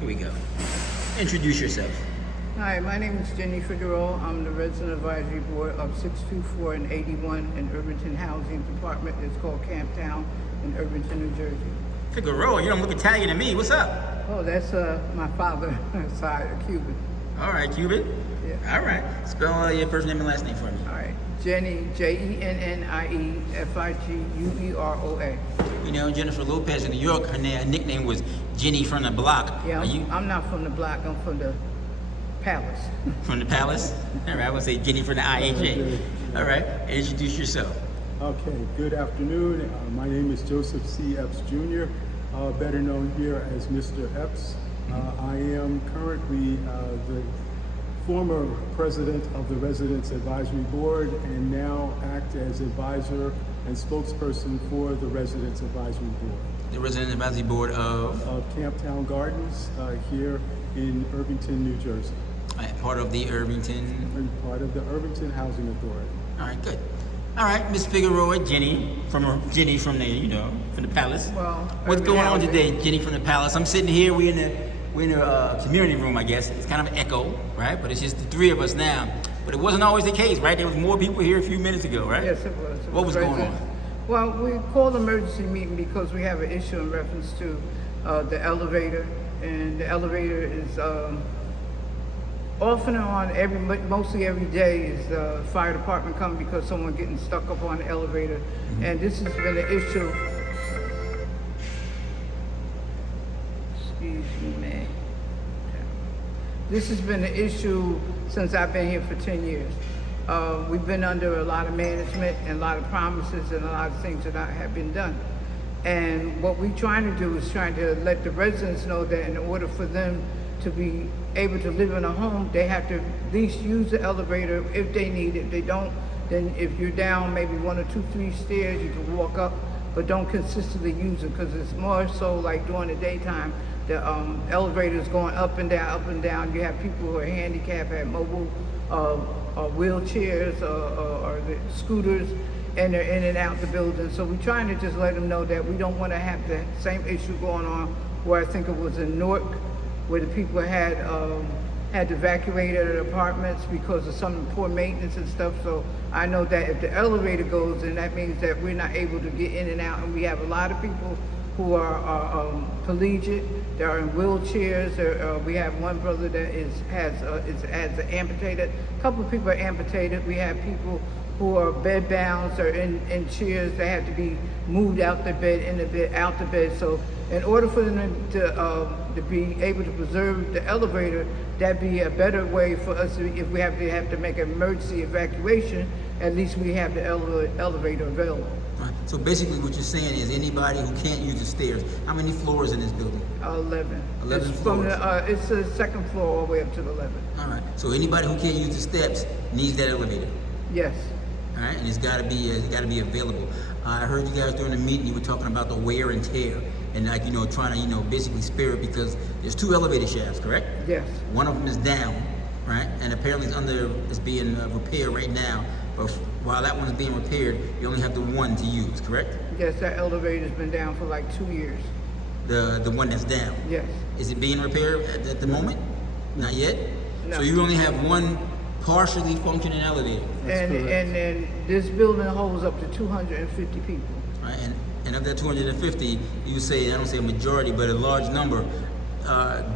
Here we go. Introduce yourself. Hi, my name is Jennie Figueroa. I'm the Resident Advisory Board of 624 and 81 in Irvington Housing Department. It's called Camptown in Irvington, New Jersey. Figueroa, you don't look Italian to me. What's up? Oh, that's my father's side, a Cuban. All right, Cuban. Yeah. All right. Spell your first name and last name for me. All right. Jennie, Jennie Figueroa. You know, Jennifer Lopez in New York, her nickname was Jennie from the block. Yeah, I'm not from the block. I'm from the palace. From the palace? All right, I would say Jennie from the IHA. All right, introduce yourself. Okay, good afternoon. My name is Joseph C. Epps Jr., better known here as Mr. Epps. I am currently the former president of the Residents Advisory Board and now act as advisor and spokesperson for the Residents Advisory Board. The Resident Advisory Board of Camptown Gardens here in Irvington, New Jersey. Part of the Irvington. And part of the Irvington Housing Authority. All right, good. All right, Miss Figueroa, Jennie from the, from the palace. Well, what's going on today, Jennie from the palace? I'm sitting here. We're in the community room, I guess. It's kind of an echo, right? But it's just the three of us now. But it wasn't always the case, right? There was more people here a few minutes ago, right? Yes, it was. What was going on? Well, we called emergency meeting because we have an issue in reference to the elevator, and the elevator is off and on mostly every day is the fire department coming because someone getting stuck up on the elevator, and this has been an issue. Excuse me, man. This has been an issue since I've been here for 10 years. We've been under a lot of management and a lot of promises and a lot of things that have been done. And what we're trying to do is trying to let the residents know that in order for them to be able to live in a home, they have to at least use the elevator if they need it. If they don't, then if you're down maybe 1 or 2, 3 stairs, you can walk up, but don't consistently use it because it's more so like during the daytime, the elevators going up and down, up and down. You have people who are handicapped, have mobile wheelchairs or the scooters, and they're in and out the building. So we're trying to just let them know that we don't want to have the same issue going on where I think it was in Newark, where the people had evacuated their apartments because of some poor maintenance and stuff. So I know that if the elevator goes, then that means that we're not able to get in and out. And we have a lot of people who are collegiate, they are in wheelchairs. We have one brother that has an amputated. A couple of people are amputated. We have people who are bed bound or in chairs. They have to be moved out the bed, out the bed. So in order for them to be able to preserve the elevator, that'd be a better way for us if we have to make an emergency evacuation, at least we have the elevator available. Right. So basically what you're saying is anybody who can't use the stairs, how many floors in this building? 11. 11 it's floors. It's the second floor all the way up to the 11th. All right. So anybody who can't use the steps needs that elevator. Yes. All right, and it's got to be available. I heard you guys during the meeting. You were talking about the wear and tear, and trying to basically spare it because there's 2 elevator shafts, correct? Yes. One of them is down, right, and apparently it's being repaired right now. But while that one's being repaired, you only have the one to use, correct? Yes, that elevator's been down for like 2 years. The one that's down. Yes. Is it being repaired at the moment? Not yet. No. So you only have one partially functioning elevator. And then this building holds up to 250 people. Right, and of that 250, you say, I don't say a majority, but a large number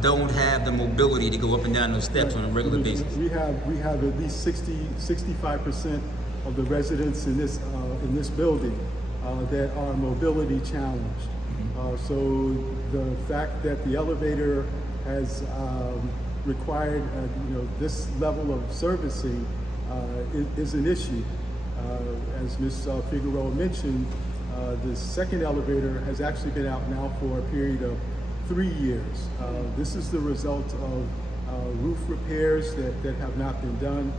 don't have the mobility to go up and down those steps on a regular basis. We have at least 65% of the residents in this building that are mobility challenged. So the fact that the elevator has required this level of servicing is an issue. As Ms. Figueroa mentioned, the second elevator has actually been out now for a period of 3 years. This is the result of roof repairs that have not been done,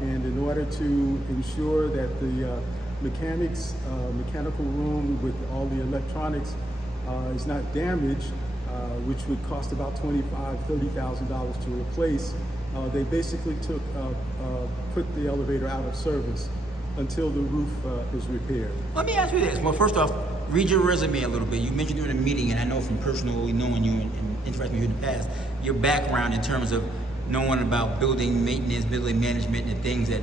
and in order to ensure that the mechanical room with all the electronics is not damaged, which would cost about $25,000–$30,000 to replace, they basically put the elevator out of service until the roof is repaired. Let me ask you this. Well, first off, read your resume a little bit. You mentioned during the meeting, and I know from personally knowing you and interacting with you in the past, your background in terms of knowing about building maintenance, building management, and things that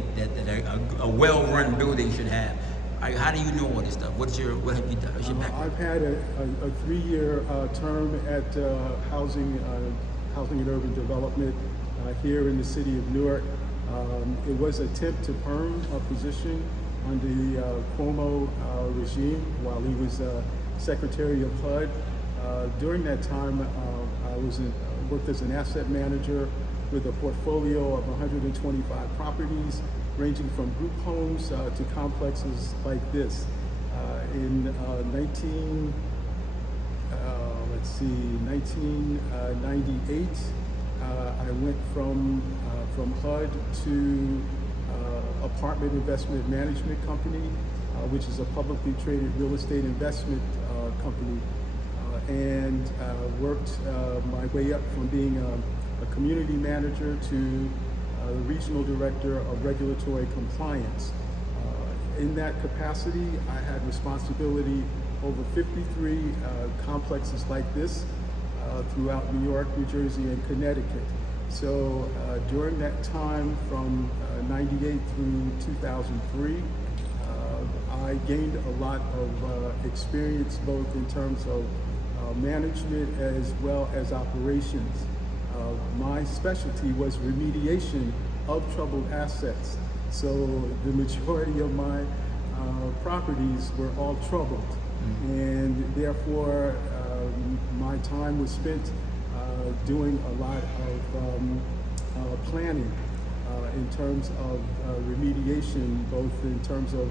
a well-run building should have. How do you know all this stuff? What have you done? What's your background? I've had a 3-year term at housing and urban development here in the city of Newark. It was a temp to perm position under the Cuomo regime while he was Secretary of HUD. During that time, I worked as an asset manager with a portfolio of 125 properties, ranging from group homes to complexes like this. In 1998, I went from HUD to Apartment Investment Management Company, which is a publicly traded real estate investment company, and worked my way up from being a community manager to the regional director of regulatory compliance. In that capacity, I had responsibility over 53 complexes like this throughout New York, New Jersey, and Connecticut. So during that time, from 98 through 2003, I gained a lot of experience both in terms of management as well as operations. My specialty was remediation of troubled assets. So the majority of my properties were all troubled. And therefore, my time was spent doing a lot of planning in terms of remediation, both in terms of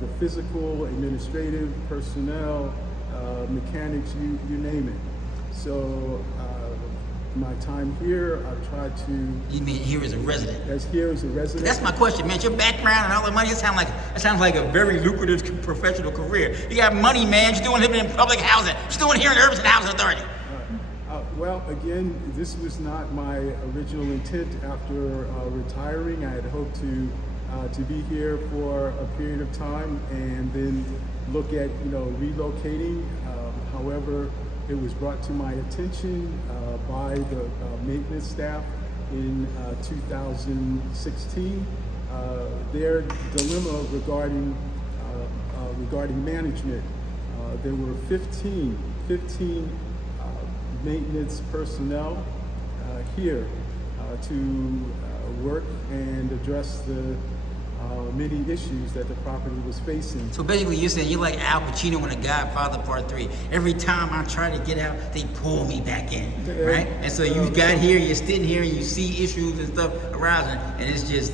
the physical, administrative, personnel, mechanics, you name it. So my time here, I've tried to... You mean here as a resident? As here as a resident. That's my question, man. Your background and all the money, it sounds like a very lucrative professional career. You got money, man. You're doing living in public housing. You're doing here in the Irvington Housing Authority. Well, again, this was not my original intent after retiring. I had hoped to be here for a period of time and then look at, relocating. However, it was brought to my attention by the maintenance staff in 2016. Their dilemma regarding management. There were 15 maintenance personnel here to work and address the many issues that the property was facing. So basically you're saying you're like Al Pacino in The Godfather Part 3. Every time I try to get out, they pull me back in, right? And so you got here, you're sitting here, and you see issues and stuff arising, and it's just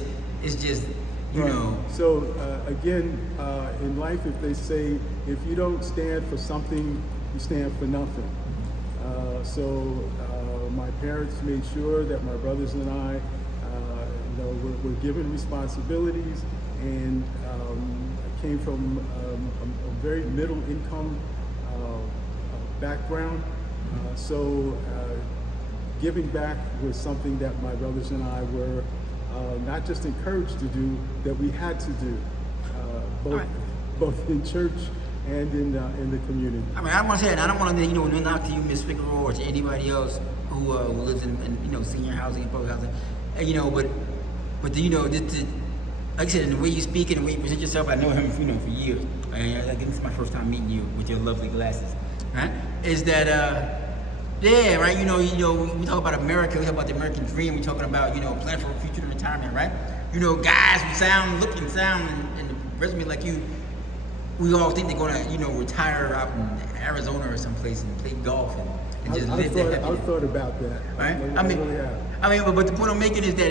you know. So again, in life, if they say, if you don't stand for something, you stand for nothing. My parents made sure that my brothers and I were given responsibilities, and I came from a very middle income background. Giving back was something that my brothers and I were not just encouraged to do, that we had to do, both in church and in the community. I mean, I want to say, and I don't want to, knock to you, Ms. Figueroa, or to anybody else who lives in senior housing and public housing, and, but like I said, in the way you speak and the way you present yourself, I know him, for years. I think this is my first time meeting you with your lovely glasses, right? Is that, yeah, right? We talk about America, we talk about the American dream, we're talking about, plan for a future retirement, right? Guys who sound in the resume like you, we all think they're gonna, retire out in Arizona or someplace and play golf and just live there. I've thought about that. Right? But the point I'm making is that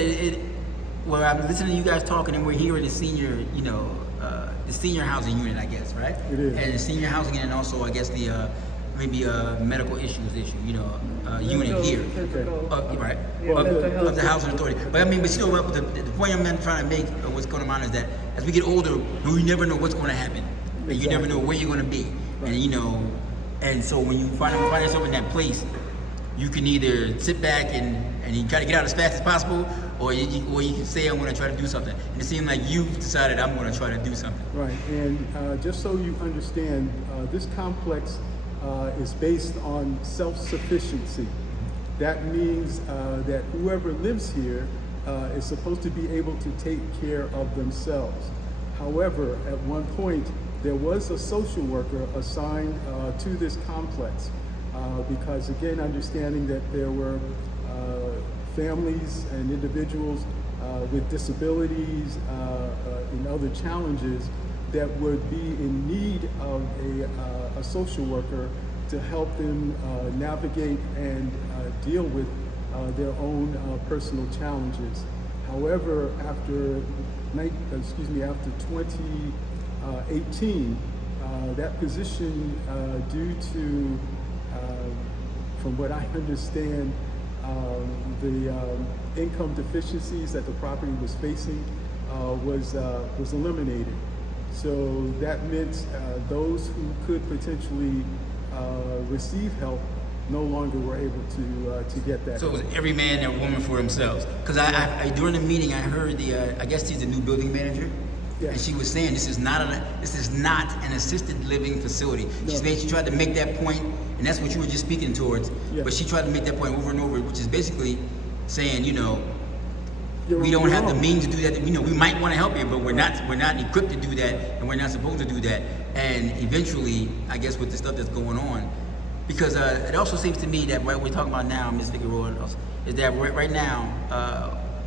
well, I'm listening to you guys talking, and we're here in the senior, the senior housing unit, I guess, right? It is. And the senior housing, and also, I guess the maybe medical issues issue, unit here, right? Of the housing authority. But the point I'm trying to make, what's going on, is that as we get older, we never know what's going to happen. And you never know where you're going to be, right. And so when you find yourself in that place, you can either sit back and you try to get out as fast as possible, or you can say, I'm going to try to do something. And it seems like you've decided, I'm going to try to do something. Right, and just so you understand, this complex is based on self-sufficiency. That means that whoever lives here is supposed to be able to take care of themselves. However, at one point, there was a social worker assigned to this complex because, again, understanding that there were families and individuals with disabilities and other challenges that would be in need of a social worker to help them navigate and deal with their own personal challenges. However, after 2018, that position, due to, from what I understand, the income deficiencies that the property was facing, was eliminated. So that meant those who could potentially receive help no longer were able to get that. So it was every man and woman for themselves. Because I during the meeting I heard I guess she's the new building manager, Yes. and she was saying this is not an assisted living facility. No. She tried to make that point, and that's what you were just speaking towards. Yes. But she tried to make that point over and over, which is basically saying, we don't You're have the wrong. means to do that. We might want to help you, but we're not equipped to do that, and we're not supposed to do that. And eventually, I guess with the stuff that's going on, because it also seems to me that what we're talking about now, Ms. Figueroa, is that right now,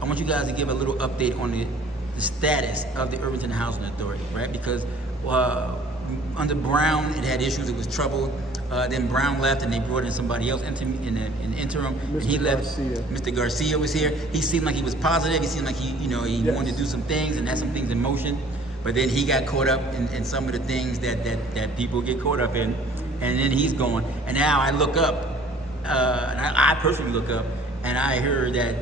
I want you guys to give a little update on the status of the Irvington Housing Authority, right? Because under Brown, it had issues, it was troubled. Then Brown left, and they brought in somebody else in the interim. And he Mr. left. Garcia. Mr. Garcia was here. He seemed like he was positive. He seemed like he Yes. wanted to do some things and had some things in motion. But then he got caught up in some of the things that people get caught up in, and then he's gone. And now I look up, and I personally look up, and I heard that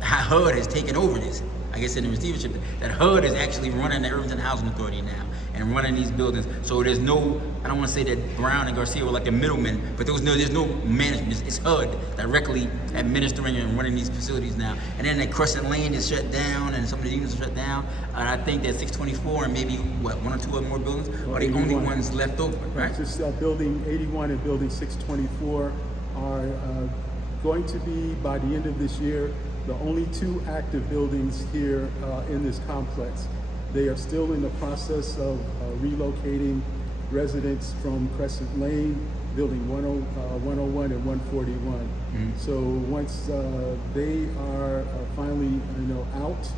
HUD has taken over this. I guess in the receivership, that HUD is actually running the Irvington Housing Authority now and running these buildings. So there's no, I don't want to say that Brown and Garcia were like the middlemen, but there's no management. It's HUD directly administering and running these facilities now. And then that Crescent Lane is shut down, and some of the units are shut down. And I think that 624 and maybe one or two other more buildings are the only 81. ones left open, right? Just building 81 and building 624 are going to be, by the end of this year, the only two active buildings here in this complex. They are still in the process of relocating residents from Crescent Lane, building 101 and 141. Mm-hmm. So once they are finally out,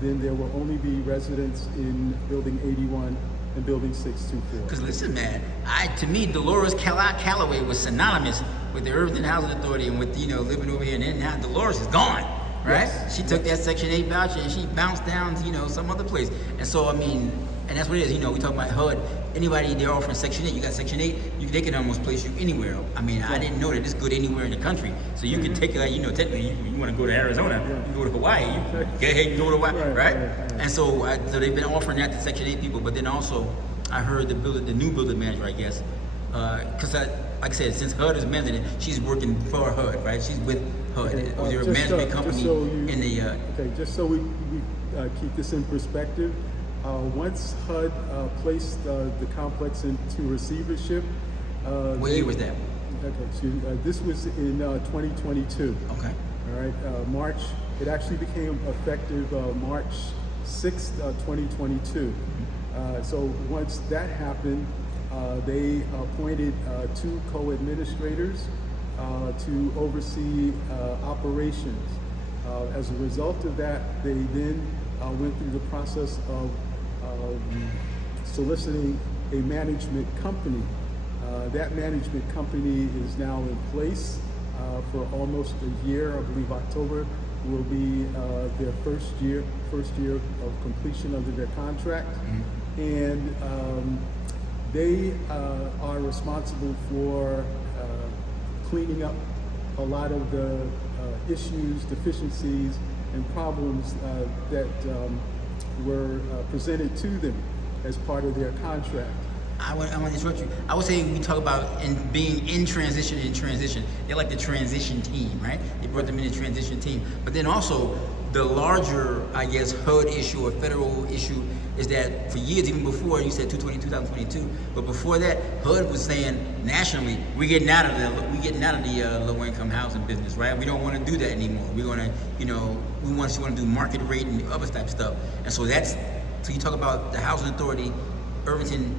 then there will only be residents in building 81 and building 624. Because listen, man, to me, Dolores Calloway was synonymous with the Irvington Housing Authority and with living over here. And then now Dolores is gone, right? Yes. She took that Section 8 voucher and she bounced down to some other place. And so I mean, and that's what it is. We talk about HUD. Anybody they're offering Section 8, you got Section 8, they can almost place you anywhere. I mean, I didn't know that it's good anywhere in the country. So you can take it, technically, you want to go to Arizona, you can go to Hawaii, you go ahead and go to Hawaii, right? And so so they've been offering that to Section 8 people. But then also, I heard the new building manager, I guess, because like I said, since HUD is managing it, she's working for HUD, right? She's with HUD. Was there a management company in the? Okay, just so we keep this in perspective. Once HUD placed the complex into receivership. What year was that? Okay, so, this was in 2022. Okay. All right, March. It actually became effective March 6th, 2022. So once that happened, they appointed two co-administrators to oversee operations. As a result of that, they then went through the process of soliciting a management company. That management company is now in place for almost a year. I believe October will be their first year of completion under their contract. Mm-hmm. And they are responsible for cleaning up a lot of the issues, deficiencies, and problems that were presented to them as part of their contract. I want to interrupt you. I would say we talk about being in transition. They're like the transition team, right? They brought them in the transition team. But then also the larger, I guess, HUD issue or federal issue is that for years, even before you said 2022, but before that, HUD was saying nationally, we're getting out of the low income housing business, right? We don't want to do that anymore. We're going to, we want to do market rate and other type of stuff. And so so you talk about the housing authority, Irvington,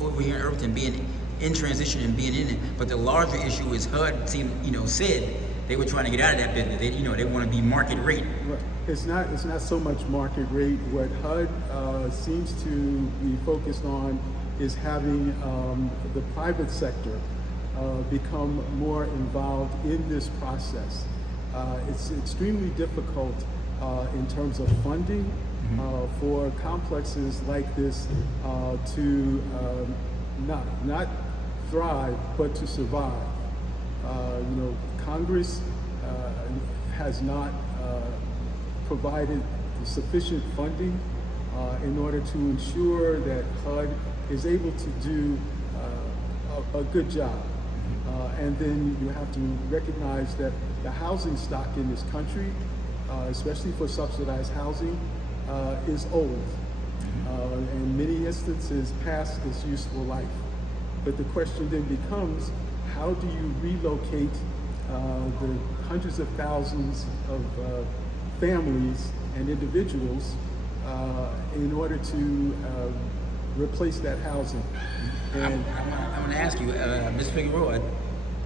over here in Irvington being in transition and being in it. But the larger issue is HUD said they were trying to get out of that business. They want to be market rate. Right. It's not so much market rate. What HUD seems to be focused on is having the private sector become more involved in this process. It's extremely difficult in terms of funding for complexes like this to not thrive, but to survive. Congress has not provided sufficient funding in order to ensure that HUD is able to do a good job. And then you have to recognize that the housing stock in this country, especially for subsidized housing, is old. In many instances past its useful life. But the question then becomes, how do you relocate the hundreds of thousands of families and individuals in order to replace that housing? And I'm going to ask you, Ms. Figueroa,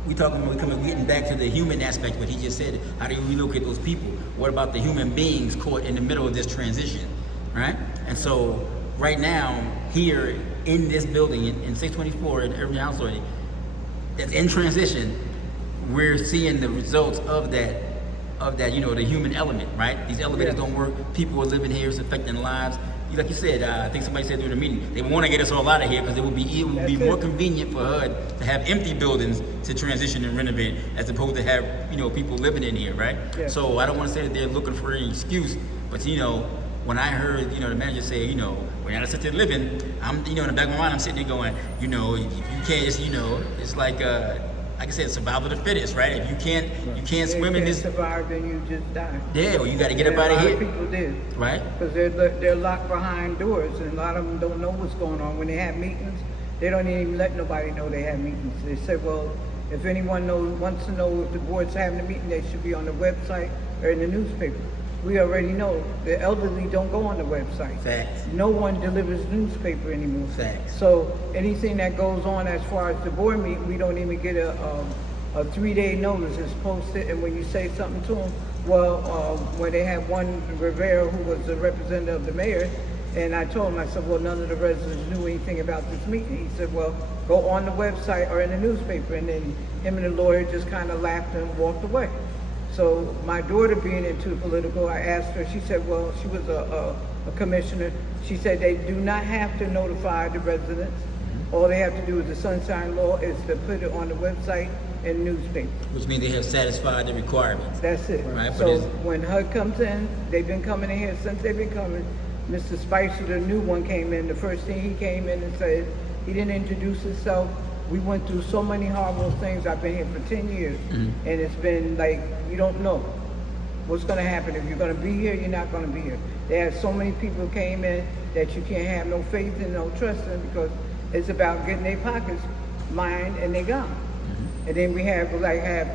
we're getting back to the human aspect, what he just said. How do you relocate those people? What about the human beings caught in the middle of this transition, right? And so right now, here in this building, in 624 in Irvington House Authority, that's in transition, we're seeing the results of that, the human element, right? These elevators don't work. People are living here. It's affecting lives. Like you said, I think somebody said during the meeting, they want to get us all out of here because it would be more convenient for HUD to have empty buildings to transition and renovate as opposed to have, people living in here, right? Yeah. So I don't want to say that they're looking for any excuse, but when I heard, the manager say, we're not assisted living, I'm, in the back of my mind, I'm sitting there going, you can't just, it's like I said, survival of the fittest, right? If you can't swim in this. Survive, then you just die. Yeah, well, you got to get up out of here. A lot of people did, right? Because they're locked behind doors, and a lot of them don't know what's going on. When they have meetings, they don't even let nobody know they have meetings. They say, well, if anyone wants to know if the board's having a meeting, they should be on the website or in the newspaper. We already know the elderly don't go on the website. Facts. No one delivers newspaper anymore. Facts. So anything that goes on as far as the board meeting, we don't even get a 3-day notice. It's posted, and when you say something to them, when they had one, Rivera, who was the representative of the mayor, and I told him, I said, well, none of the residents knew anything about this meeting. He said, well, go on the website or in the newspaper, and then him and the lawyer just kind of laughed and walked away. So my daughter being into political, I asked her, she said, well, she was a commissioner. She said they do not have to notify the residents. All they have to do with the Sunshine Law is to put it on the website and newspaper. Which means they have satisfied the requirements. That's it. Right? So when HUD comes in, they've been coming in here since they've been coming. Mr. Spicer, the new one, came in. The first thing he came in and said, he didn't introduce himself. We went through so many horrible things. I've been here for 10 years, and it's been like, you don't know what's going to happen. If you're going to be here, you're not going to be here. There are so many people came in that you can't have no faith and no trust in because it's about getting their pockets lined and they gone. And then we have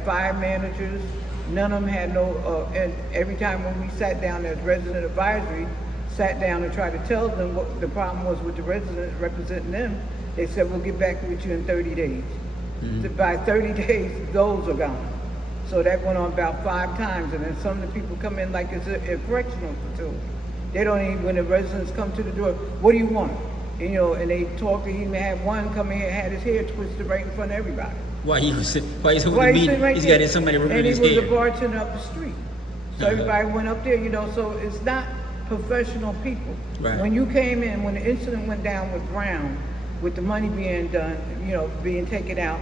5 managers. None of them had no, and every time when we sat down as resident advisory, sat down and tried to tell them what the problem was with the residents representing them, they said, we'll get back with you in 30 days. By 30 days, those are gone. So that went on about 5 times, and then some of the people come in like it's a correctional facility. They don't even, when the residents come to the door, what do you want? And they talk, he even had one come in and had his hair twisted right in front of everybody. While he's holding the meeting, right he's there. got somebody removing his And he hair. was a bartender up the street. So everybody went up there, so it's not professional people. Right. When you came in, when the incident went down with Brown, with the money being done, being taken out,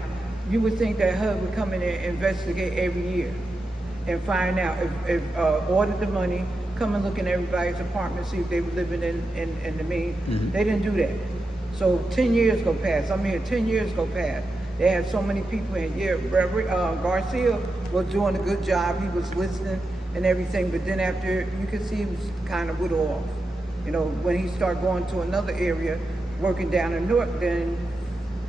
you would think that HUD would come in there and investigate every year and find out if ordered the money, come and look in everybody's apartment, see if they were living in the main. They didn't do that. So 10 years go past. I'm here 10 years go past. They had so many people in here. Garcia was doing a good job. He was listening and everything, but then after, you could see he was kind of whittled off. You know, when he started going to another area, working down in Newark, then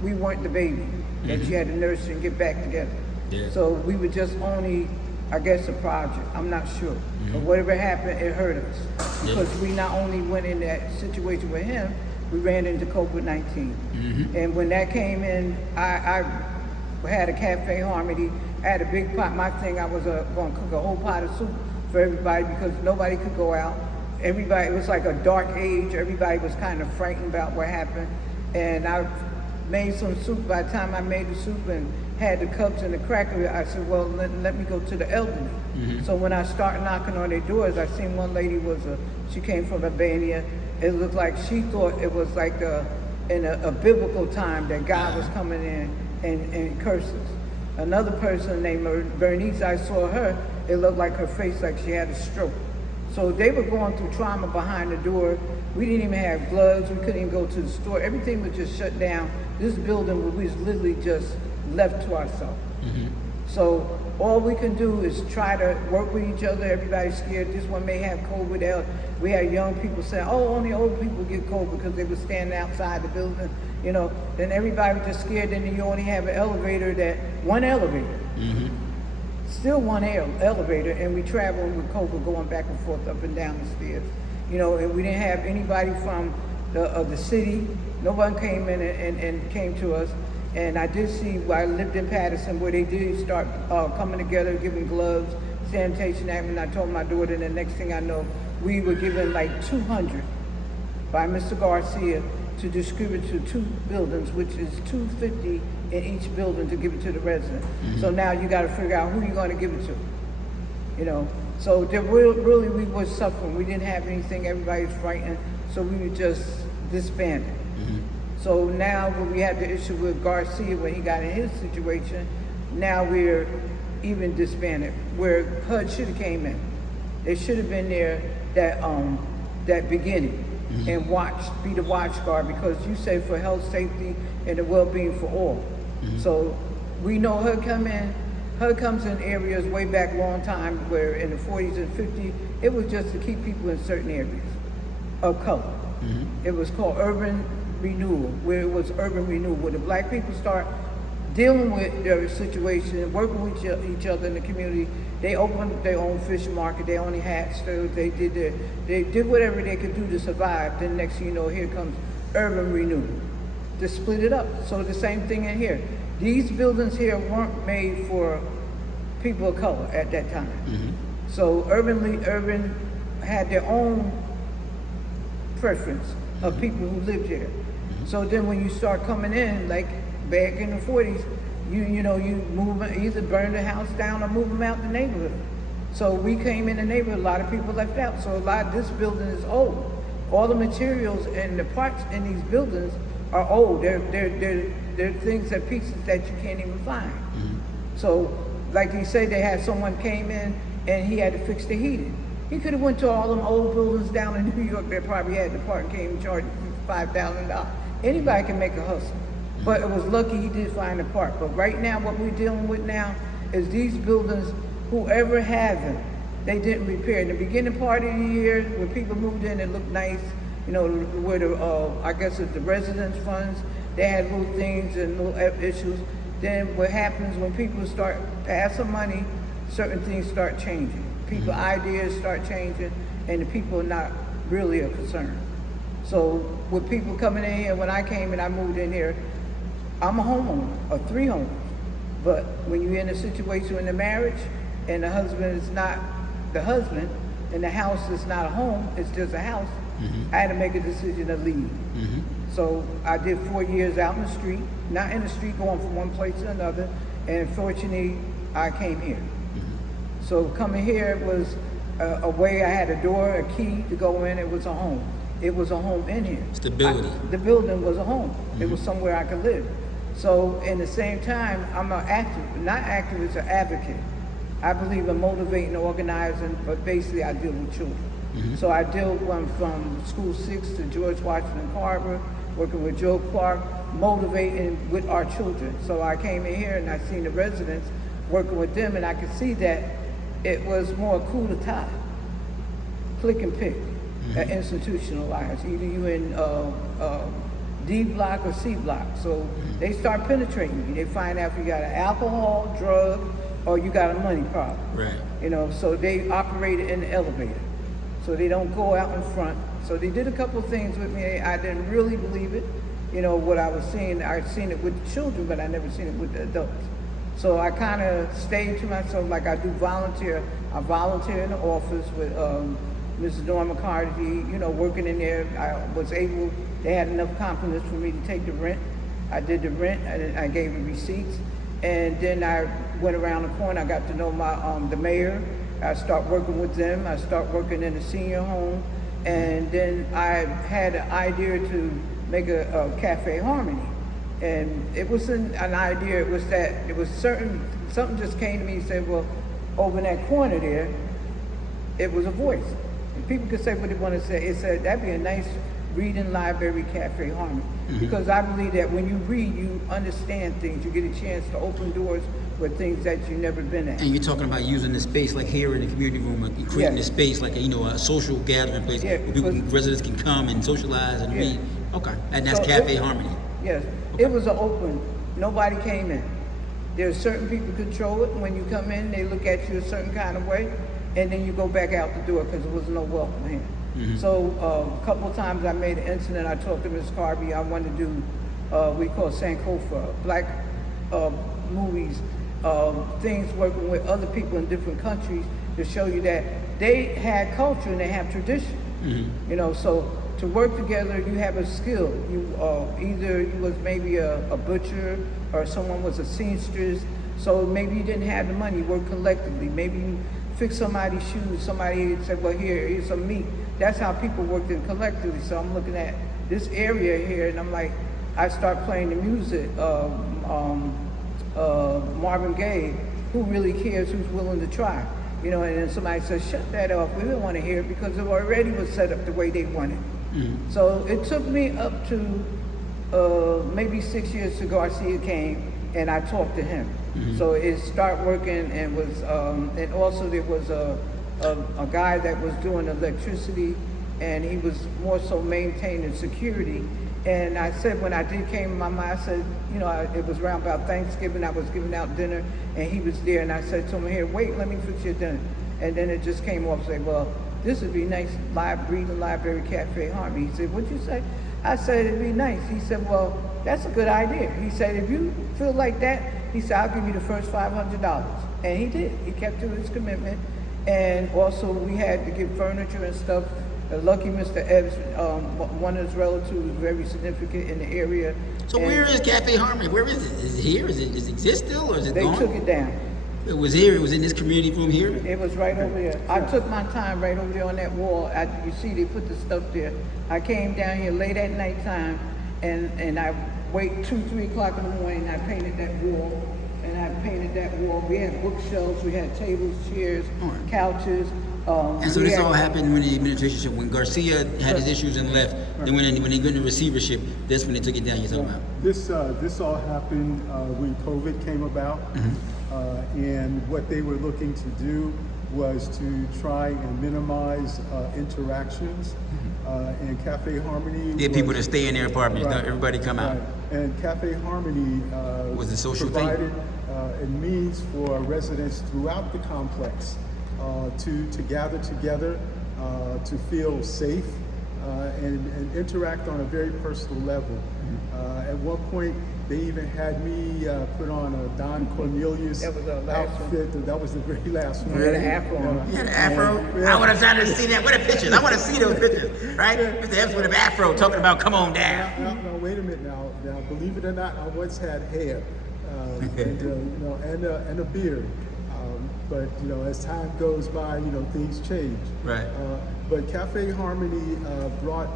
we weren't the baby that you had to nurse and get back together. Yeah. So we were just only, I guess, a project. I'm not sure. But whatever happened, it hurt us. Because we not only went in that situation with him, we ran into COVID-19. And when that came in, I had a Cafe Harmony. I had a big pot. My thing, I was going to cook a whole pot of soup for everybody because nobody could go out. Everybody, it was like a dark age. Everybody was kind of frightened about what happened. And I made some soup. By the time I made the soup and had the cups and the cracker, I said, well, let me go to the elderly. So when I started knocking on their doors, I seen one lady she came from Albania. It looked like she thought it was like in a biblical time that God was coming in and curses. Another person named Bernice, I saw her, it looked like her face like she had a stroke. So they were going through trauma behind the door. We didn't even have gloves. We couldn't even go to the store. Everything was just shut down. This building, we was literally just left to ourselves. So all we can do is try to work with each other. Everybody's scared. This one may have COVID. We had young people saying, oh, only old people get COVID because they were standing outside the building. You know, then everybody was just scared. Then you only have one elevator. Still one elevator, and we traveling with COVID going back and forth up and down the stairs. You know, and we didn't have anybody from the city. No one came in and came to us. And I did see, I lived in Patterson, where they did start coming together, giving gloves, sanitation act, and I told my daughter, and the next thing I know, we were given like 200 by Mr. Garcia to distribute to 2 buildings, which is $250 in each building to give it to the resident. So now you got to figure out who you're going to give it to. You know, so really we were suffering. We didn't have anything. Everybody was frightened, so we were just disbanded. So now when we had the issue with Garcia when he got in his situation, now we're even disbanded. Where HUD should have came in. They should have been there that beginning and be the watch guard, because you say for health, safety, and the well-being for all. So we know HUD comes in areas way back long time where in the 40s and 50s, it was just to keep people in certain areas of color. It was called urban renewal, where it was urban renewal, where the black people start dealing with their situation, working with each other in the community. They opened up their own fish market, they only had stores, they did whatever they could do to survive. Then next thing you know, here comes urban renewal to split it up. So the same thing in here. These buildings here weren't made for people of color at that time. So urban had their own preference of people who lived here. So then when you start coming in, like back in the 40s, you move, either burn the house down or move them out the neighborhood. So we came in the neighborhood, a lot of people left out. So a lot of this building is old. All the materials and the parts in these buildings are old. They're things, that pieces that you can't even find. So like you say, they had someone came in and he had to fix the heating. He could have went to all them old buildings down in New York that probably had the part and came and charged $5,000. Anybody can make a hustle. But it was lucky he did find the part. But right now, what we're dealing with now is these buildings, whoever had them, they didn't repair. In the beginning part of the year, when people moved in, it looked nice. You know, where I guess it's the residence funds, they had little things and little issues. Then what happens when people start to have some money, certain things start changing. People ideas start changing, and the people are not really a concern. So with people coming in here, when I came and I moved in here, I'm a homeowner of 3 homes. But when you're in a situation in a marriage and the husband is not the husband and the house is not a home, it's just a house, I had to make a decision to leave. So I did 4 years out in the street, not in the street going from one place to another, and fortunately I came here. So coming here was a way. I had a door, a key to go in. It was a home. It was a home in here. Stability. The building was a home. It was somewhere I could live. So in the same time, I'm an not activist, an advocate. I believe in motivating, organizing, but basically I deal with children. So I deal from school 6 to George Washington Carver working with Joe Clark, motivating with our children. So I came in here and I seen the residents working with them, and I could see that it was more coup d'etat, click and pick, institutionalized. Either you in D block or C block. So they start penetrating you. They find out if you got an alcohol, drug, or you got a money problem. Right. You know, so they operate in the elevator. So they don't go out in front. So they did a couple of things with me. I didn't really believe it. You know, what I was seeing, I'd seen it with the children, but I never seen it with the adults. So I kind of stayed to myself, like I do volunteer. I volunteer in the office with Mrs. Dawn McCarty, you know, working in there. I was able, they had enough confidence for me to take the rent. I did the rent, and I gave the receipts. And then I went around the corner, I got to know the mayor. I start working with them. I start working in a senior home. And then I had an idea to make a Cafe Harmony. And it wasn't an idea, it was that, it was something just came to me and said, well, over in that corner there, it was a voice. And people could say what they want to say. It said, that'd be a nice reading library Cafe Harmony. Because I believe that when you read, you understand things. You get a chance to open doors with things that you've never been at. And you're talking about using the space like here in the community room, and creating a space like a social gathering place where people, residents can come and socialize and read. Okay, and that's Cafe Harmony. Yes, it was an open. Nobody came in. There's certain people control it. When you come in, they look at you a certain kind of way, and then you go back out the door because there was no welcome here. So a couple of times I made an incident. I talked to Ms. Carby. I wanted to do we call Sankofa, black movies, things working with other people in different countries to show you that they had culture and they have tradition. You know, so to work together, you have a skill. You either you was maybe a butcher or someone was a seamstress. So maybe you didn't have the money. You work collectively. Maybe you fix somebody's shoes. Somebody said, "Well, here's some meat." That's how people worked in collectively. So I'm looking at this area here, and I'm like, I start playing the music. Marvin Gaye, who really cares? Who's willing to try? You know, and then somebody says, "Shut that off. We don't want to hear it because it already was set up the way they wanted." So it took me up to maybe 6 years to Garcia came, and I talked to him. So it started working, and was and also there was a guy that was doing electricity, and he was more so maintaining security. And I said, when I came in my mind, I said, you know, it was around about Thanksgiving, I was giving out dinner, and he was there, and I said to him, "Here, wait, let me fix your dinner." And then it just came off, say, "Well, this would be nice, reading library Cafe Harmony." He said, "What'd you say?" I said, "It'd be nice." He said, "Well, that's a good idea." He said, "If you feel like that," he said, "I'll give you the first $500. And he did. He kept to his commitment. And also we had to give furniture and stuff. Lucky Mr. Epps, one of his relatives was very significant in the area. So where is Cafe Harmony? Where is it? Is it here? Does it exist still, or is it They gone? took it down. It was here. It was in this community room here. It was right over there. I took my time right over there on that wall. You see, they put the stuff there. I came down here late at nighttime, and I wait 2, 3 o'clock in the morning. And I painted that wall, We had bookshelves. We had tables, chairs, couches. And so this all happened when the administration, when Garcia had his issues and left. Then when he got into receivership, that's when they took it down. You're talking about. This all happened when COVID came about, and what they were looking to do was to try and minimize interactions. And Cafe Harmony Get people to stay in their apartments. Right. Everybody come out. And Cafe Harmony was the social provided a means for residents throughout the complex to gather together, to feel safe, and interact on a very personal level. At one point, they even had me put on a Don Cornelius outfit. That was the very last one. You had an afro on. You had an afro? I want to try to see that. What a pictures. I want to see those pictures, right? Mr. Epps with an afro talking about come on down. Now, wait a minute now. Now, believe it or not, I once had hair, and a beard. But as time goes by, things change. Right. But Cafe Harmony brought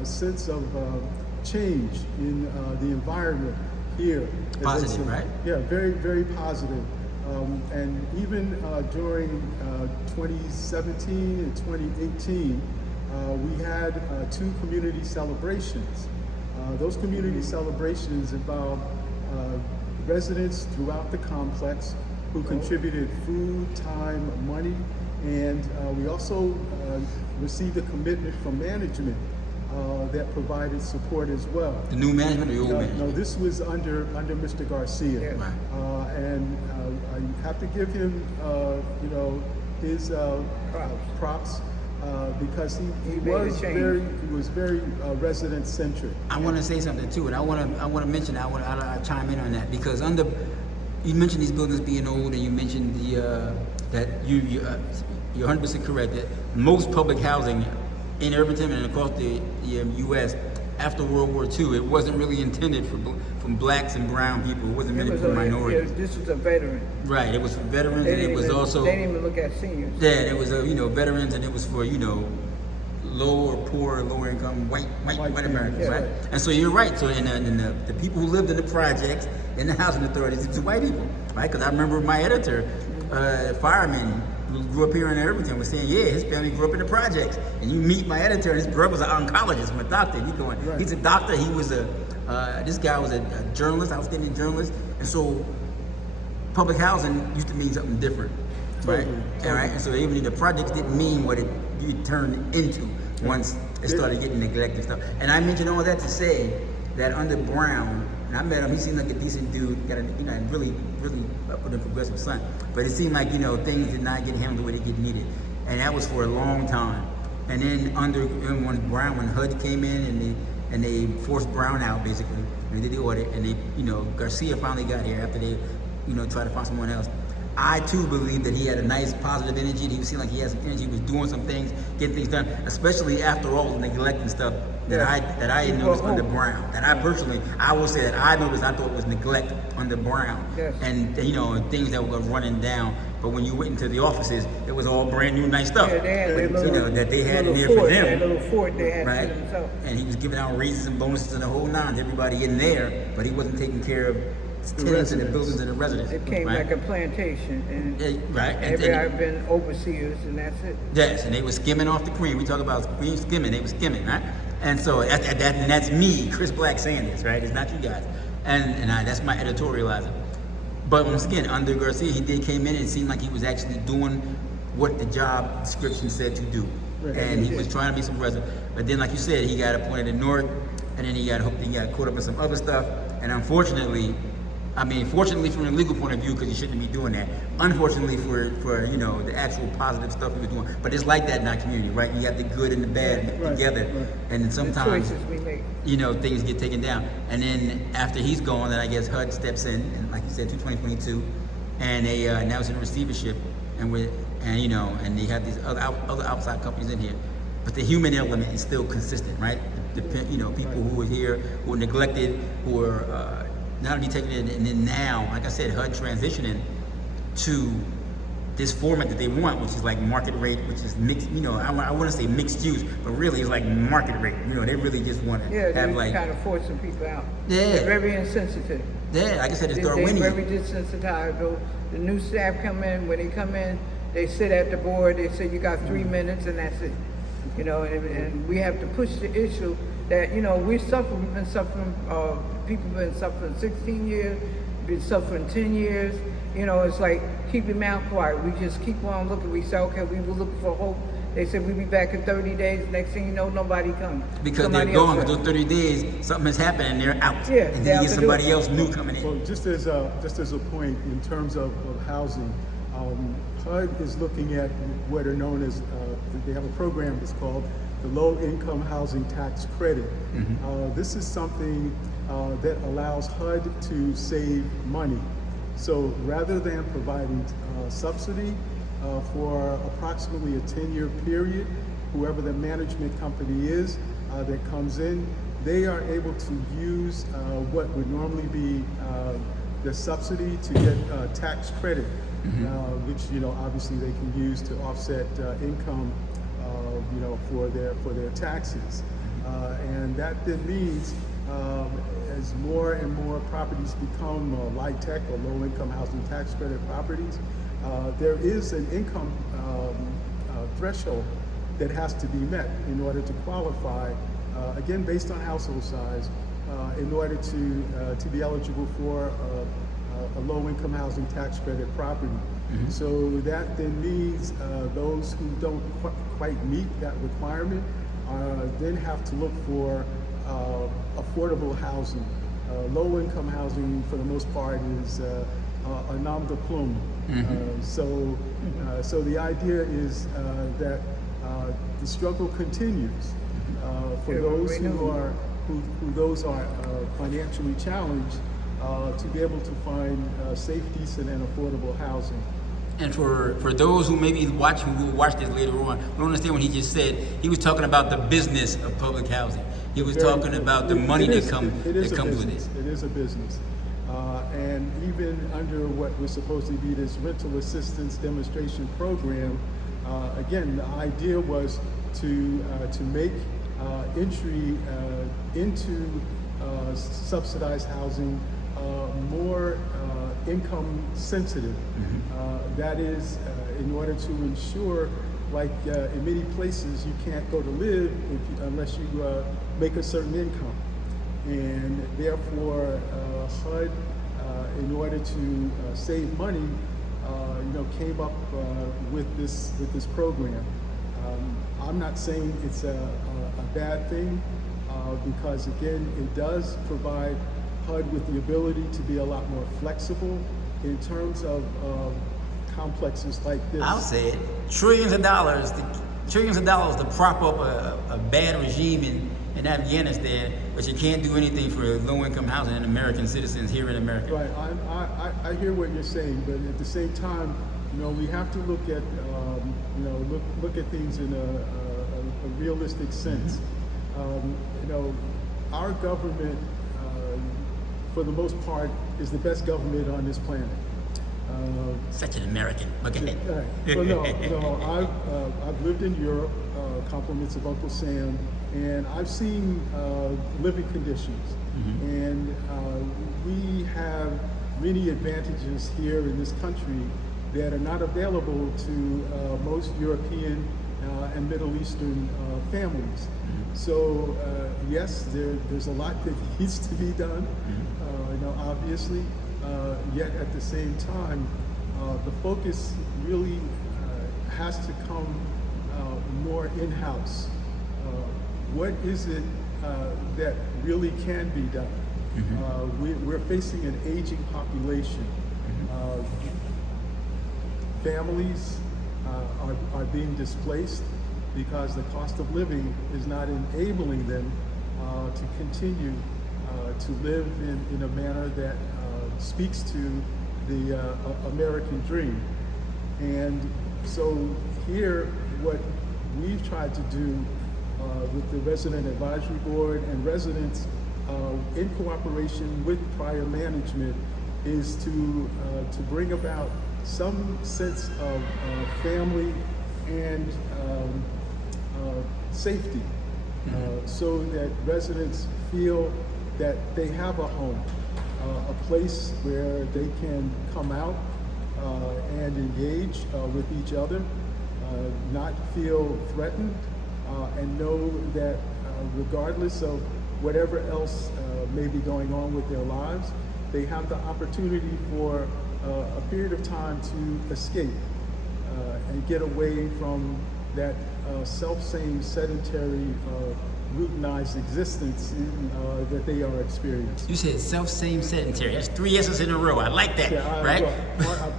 a sense of change in the environment here. Positive, right? Yeah, very, very positive. And even during 2017 and 2018, we had 2 community celebrations. Those community celebrations involve residents throughout the complex who contributed food, time, money, and we also received a commitment from management that provided support as well. The new management or the old management? No, this was under Mr. Garcia, Yeah. Right. and I have to give him, his props because he made a change. was very resident centric. I want to say something too, and I want to mention. I chime in on that because you mentioned these buildings being old, and you mentioned that you're 100% correct that most public housing in Irvington and across the U.S. after World War II, it wasn't really intended from blacks and brown people. It wasn't meant for minorities. This was a veteran. Right. It was for veterans, and it was also They didn't even look at seniors. yeah. It was veterans, and it was for lower income white Americans, Yeah. right? And so you're right. So and the people who lived in the projects in the housing authorities, it was white people, right? Because I remember my editor, fireman, who grew up here in Irvington, was saying, yeah, his family grew up in the projects. And you meet my editor, and his brother's an oncologist, a doctor. And Right. He's a doctor. He was this guy was a journalist, outstanding journalist. And so public housing used to mean something different, right? Totally. All right. And so even the projects didn't mean what it turned into once it started getting neglected stuff. And I mentioned all that to say that under Brown, and I met him, he seemed like a decent dude, got a really up with a progressive son. But it seemed like, things did not get handled the way they get needed. And that was for a long time. And then when HUD came in and they forced Brown out basically, and they did the audit, and they, Garcia finally got here after they, tried to find someone else. I too believe that he had a nice positive energy. He seemed like he had some energy. He was doing some things, getting things done, especially after all the neglect and stuff that I noticed under Brown. That I personally, I will say that I noticed. I thought it was neglect under Brown, Yes. and things that were running down. But when you went into the offices, it was all brand new, nice stuff. Yeah, they had their little, that they had in little there fort, for them. that little fort they had Right, to themselves. and he was giving out raises and bonuses and the whole nine to everybody in there, but he wasn't taking care of tenants in the buildings and the residents. It came right? like a plantation, and Yeah, right. I've been overseers, and that's it. Yes, and they were skimming off the cream. We talk about cream skimming. They were skimming, right? And so and that's me, Chris Black, saying this, right? It's not you guys, and that's my editorializing. But once again, under Garcia, he came in and it seemed like he was actually doing what the job description said to do, Right. and he was trying to be some resident. But then, like you said, he got appointed in North, and then he got caught up in some other stuff, and unfortunately. Fortunately from a legal point of view, because you shouldn't be doing that. Unfortunately for the actual positive stuff he was doing. But it's like that in our community, right? You got the good and the bad Right, together, right. and then The sometimes choices we make. things get taken down. And then after he's gone, then I guess HUD steps in, and like you said, 2022, and they now it's in receivership, and they have these other outside companies in here. But the human element is still consistent, right? People who were here, who were neglected, who were not to be taken in, and then now, like I said, HUD transitioning to this format that they want, which is like market rate, which is mixed. I want to say mixed use, but really it's like market rate. They really just want to Yeah, have they kind of forcing people out. Yeah. They're very insensitive. like I said, they start They're winning. very desensitized. The new staff come in. When they come in, they sit at the board. They say, "You got 3 minutes, and that's it." And we have to push the issue that we're suffering. We've been suffering. People have been suffering 16 years. Been suffering 10 years. It's like keep your mouth quiet. We just keep on looking. We say, okay, we will look for hope. They said we'll be back in 30 days. Next thing you know, nobody comes. Because Somebody they're gone. else For those 30 days, something has happened and they're out. Yeah, and they're then out you get the somebody door. else new coming in. Well, just as a point in terms of housing, HUD is looking at what are known as they have a program that's called the Low Income Housing Tax Credit. This is something that allows HUD to save money. So rather than providing subsidy for approximately a 10-year period, whoever the management company is that comes in, they are able to use what would normally be the subsidy to get tax credit, which obviously they can use to offset income, for their taxes, and that then means as more and more properties become light tech or low income housing tax credit properties, there is an income threshold that has to be met in order to qualify, again based on household size, in order to be eligible for a low-income housing tax credit property. So that then means those who don't quite meet that requirement then have to look for affordable housing. Low-income housing, for the most part, is a nom de plume. So the idea is that the struggle continues for those who are financially challenged to be able to find safe, decent, and affordable housing. And for those who maybe who will watch this later on, don't understand what he just said. He was talking about the business of public housing. He was talking about the money that comes with it. It is a business. And even under what was supposed to be this rental assistance demonstration program, again, the idea was to make entry into subsidized housing more income sensitive. That is, in order to ensure, like in many places, you can't go to live unless you make a certain income. And therefore, HUD, in order to save money, came up with this program. I'm not saying it's a bad thing, because again, it does provide HUD with the ability to be a lot more flexible in terms of complexes like this. I'll say it. Trillions of dollars to prop up a bad regime in Afghanistan, but you can't do anything for low-income housing and American citizens here in America. Right. I hear what you're saying, but at the same time, we have to look at look at things in a realistic sense. Our government, for the most part, is the best government on this planet. Such an American. Look at it. Right. Well, I've lived in Europe, compliments of Uncle Sam, and I've seen living conditions. And we have many advantages here in this country that are not available to most European and Middle Eastern families. So yes, there's a lot that needs to be done, obviously. Yet at the same time, the focus really has to come more in-house. What is it that really can be done? We're facing an aging population. Families are being displaced because the cost of living is not enabling them to continue to live in a manner that speaks to the American dream. And so here, what we've tried to do with the Resident Advisory Board and residents in cooperation with prior management is to bring about some sense of family and safety, so that residents feel that they have a home, a place where they can come out and engage with each other, not feel threatened, and know that regardless of whatever else may be going on with their lives, they have the opportunity for a period of time to escape and get away from that self-same sedentary routinized existence that they are experiencing. You said self-same sedentary. That's 3 S's in a row. I like that, right?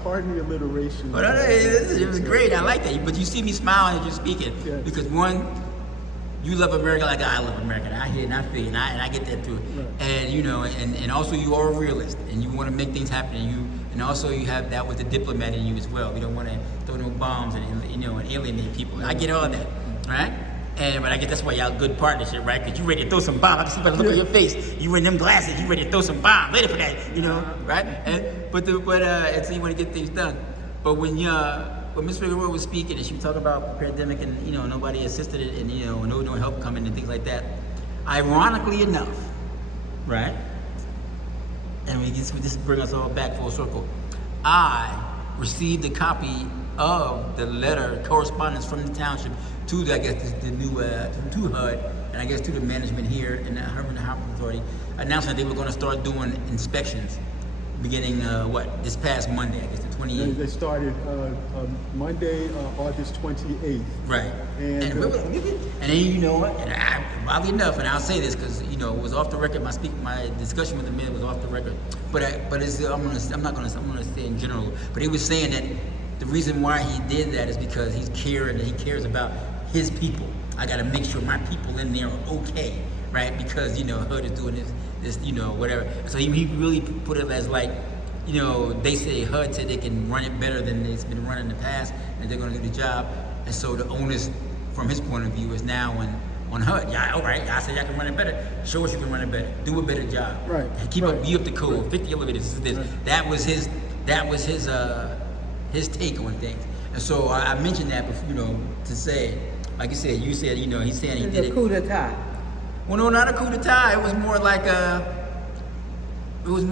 Pardon the alliteration. But it was great. I like that. But you see me smiling as you're speaking. Yes. Because one, you love America like I love America. I hear and I feel, and I get that too. Right. And and also you are a realist, and you want to make things happen. And also you have that with the diplomat in you as well. You don't want to throw no bombs and alienate people. I get all that, right? But I guess that's why y'all good partnership, right? Because you ready to throw some bombs. I can see by the look on your face. You in them glasses. You ready to throw some bombs. Ready for that, right? And so you want to get things done. But when Ms. Figueroa was speaking and she was talking about the pandemic and nobody assisted it and no help coming and things like that, ironically enough, right? And this bring us all back full circle. I received a copy of the letter correspondence from the township to the, I guess the new to HUD and I guess to the management here in the Irvington Housing Authority, announcing that they were going to start doing inspections beginning this past Monday, I guess the 28th. They started Monday, August 28th. Right. And then you know what? And oddly enough, and I'll say this because it was off the record. My discussion with the mayor was off the record. But I'm gonna say in general. But he was saying that the reason why he did that is because he cares about his people. I got to make sure my people in there are okay, right? Because HUD is doing this whatever. So he really put it as like, they say HUD said they can run it better than it's been running in the past, and they're going to do the job. And so the onus, from his point of view, is now on HUD. Yeah, all right. I said y'all can run it better. Show us you can run it better. Do a better job. Right. And keep up the code. 50 elevators. This. Right. That was his take on things. And so I mentioned that, to say, like you said, he's saying he did it. It's a coup d'etat. Well, no, not a coup d'etat. It was more like I'll put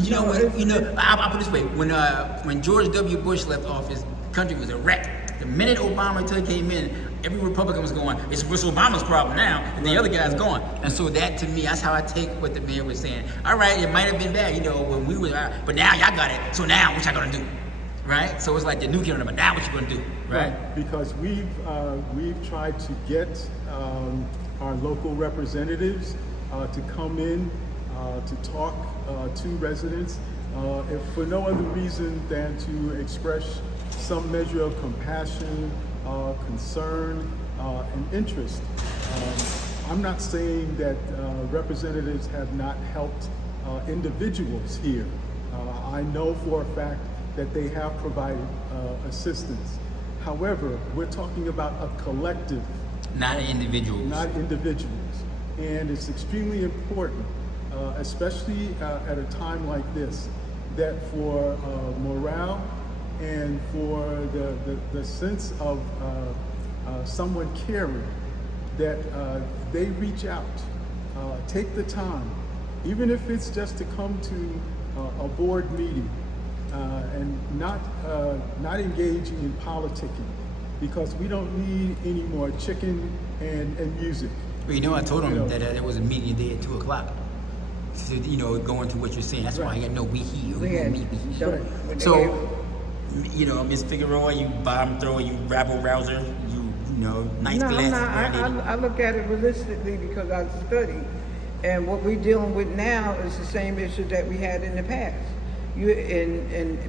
it this way: when George W. Bush left office, the country was a wreck. The minute Obama came in, every Republican was going, "It's Obama's problem now," and the other guy's gone. And so that, to me, that's how I take what the mayor was saying. All right, it might have been bad, when we were, but now y'all got it. So now, what y'all gonna do? Right? So it's like the nuclear number. Now, what you gonna do? Right? Because we've tried to get our local representatives to come in to talk to residents, if for no other reason than to express some measure of compassion, concern, and interest. I'm not saying that representatives have not helped individuals here. I know for a fact that they have provided assistance. However, we're talking about a collective. Not individuals. Not individuals. And it's extremely important, especially at a time like this, that for morale and for the sense of someone caring, that they reach out, take the time, even if it's just to come to a board meeting, and not engage in politicking, because we don't need any more chicken and music. Well, I told him that there was a meeting day at 2:00. So, going to what you're saying, that's why I got no we here. Right. So, Ms. Figueroa, you bomb thrower, you rabble rouser, nice glasses. No, I look at it realistically because I study, and what we're dealing with now is the same issue that we had in the past.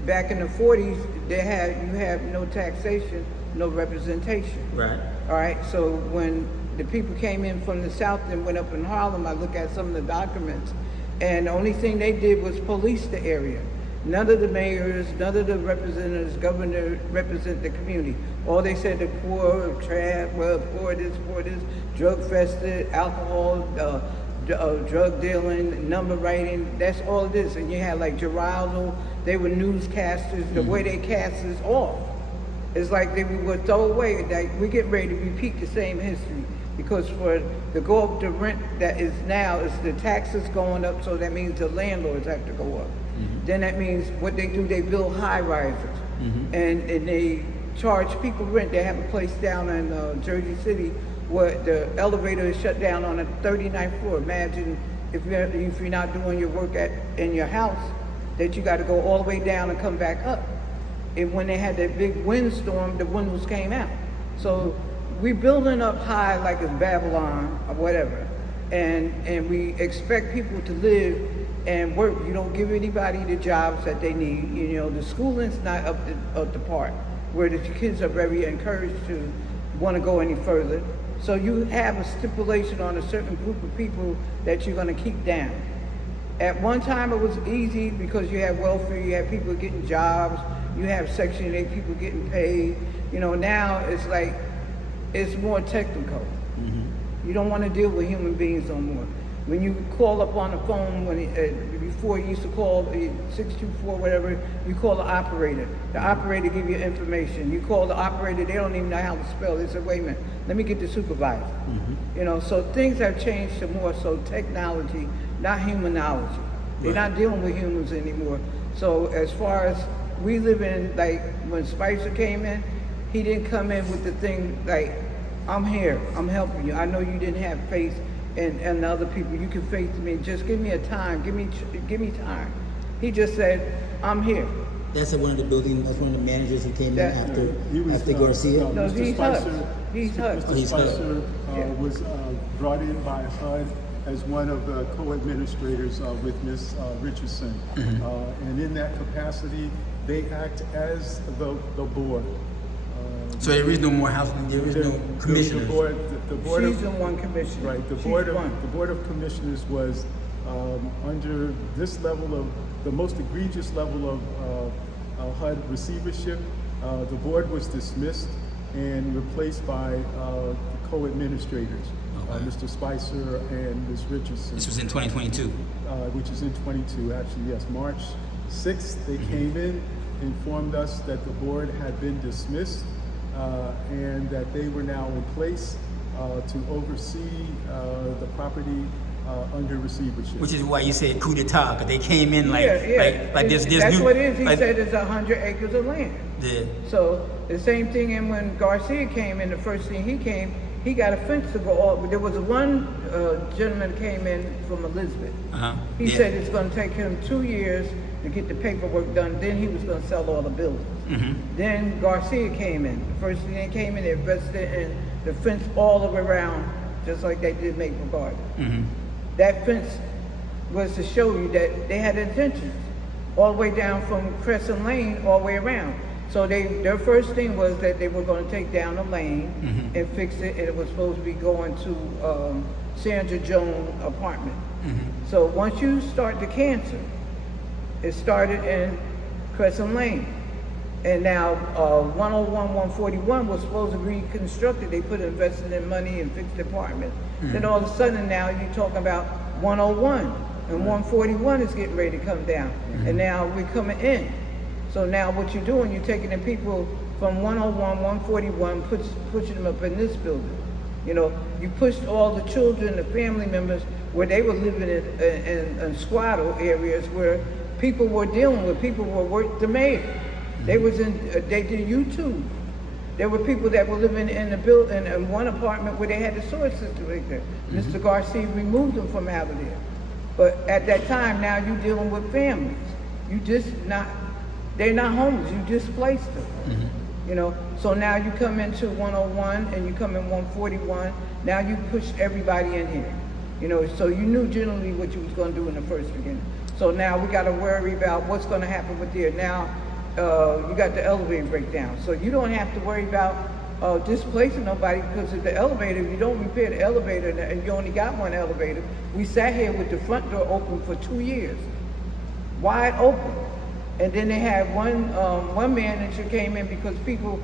Back in the 40s, you have no taxation, no representation. Right. All right. So when the people came in from the South and went up in Harlem, I look at some of the documents, and the only thing they did was police the area. None of the mayors, none of the representatives, governor represent the community. All they said, the poor, trash, poor this, drug fested, alcohol, drug dealing, number writing, that's all it is. And you had like Geraldo, they were newscasters, the way they cast is off. It's like they would throw away, like we get ready to repeat the same history. Because for the go up the rent that is now, is the taxes going up, so that means the landlords have to go up. Mm-hmm. Then that means what they do, they build high rises. Mm-hmm. And they charge people rent. They have a place down in Jersey City where the elevator is shut down on the 39th floor. Imagine if you're not doing your work in your house, that you got to go all the way down and come back up. And when they had that big windstorm, the windows came out. So we're building up high like it's Babylon or whatever. And we expect people to live and work. You don't give anybody the jobs that they need. The schooling's not up to par, where the kids are very encouraged to want to go any further. So you have a stipulation on a certain group of people that you're going to keep down. At one time it was easy because you had welfare, you had people getting jobs, you have Section 8 people getting paid. Now it's like, it's more technical. Mm-hmm. You don't want to deal with human beings no more. When you call up on the phone, before you used to call 624 whatever, you call the operator. The operator give you information. You call the operator, they don't even know how to spell. They say, wait a minute, let me get the supervisor. Mm-hmm. So things have changed to more so technology, not humanology. They're not dealing with humans anymore. So as far as we live in, like, when Spicer came in, he didn't come in with the thing like, I'm here, I'm helping you. I know you didn't have faith in other people. You can faith in me. Just give me a time. Give me time. He just said, I'm here. That's at one of the buildings. That's one of the managers who came in after Garcia. No, Mr. he's Spicer, HUD. He's HUD. Mr. Spicer Yeah. was brought in by HUD as one of the co-administrators with Ms. Richardson. And in that capacity, they act as the board. So there is no more housing. There is no commissioners. The board She's of, the one commissioner. right. The She's board of one. the board of commissioners was under this level of the most egregious level of HUD receivership. The board was dismissed and replaced by the co-administrators, Mr. Spicer and Ms. Richardson. This was in 2022. Which is in 22, actually, yes. March 6th, they came in, informed us that the board had been dismissed and that they were now in place to oversee the property under receivership. Which is why you say coup d'etat, because they came in like, Yeah. like there's That's new, what it is. He like, said it's 100 acres of land. Yeah. So the same thing, and when Garcia came in, the first thing he came, he got a fence to go all. There was one gentleman that came in from Elizabeth. He said it's going to take him 2 years to get the paperwork done. Then he was going to sell all the buildings. Then Garcia came in. The first thing they came in, they invested in the fence all the way around, just like they did Maple Garden. That fence was to show you that they had intentions all the way down from Crescent Lane all the way around. So their first thing was that they were going to take down the lane and fix it, and it was supposed to be going to Sandra Jones' apartment. So once you start the cancer, it started in Crescent Lane. And now 101, 141 was supposed to be reconstructed. They invested in money and fixed the apartments. Then all of a sudden now you're talking about 101 and 141 is getting ready to come down. And now we're coming in. So now what you're doing, you're taking the people from 101, 141, pushing them up in this building. You know, you pushed all the children, the family members, where they were living in squattle areas where people were dealing with, people were worth the mayor. They did YouTube. There were people that were living in a building, in one apartment where they had the sewer system right there. Mr. Garcia removed them from out of there. But at that time, now you're dealing with families. They're not homeless, you displaced them. You know, so now you come into 101 and you come in 141, now you push everybody in here. You know, so you knew generally what you was gonna do in the first beginning. So now we gotta worry about what's gonna happen with there. Now, you got the elevator breakdown. So you don't have to worry about displacing nobody, because of the elevator, if you don't repair the elevator and you only got one elevator, we sat here with the front door open for 2 years, wide open. And then they had one manager came in because people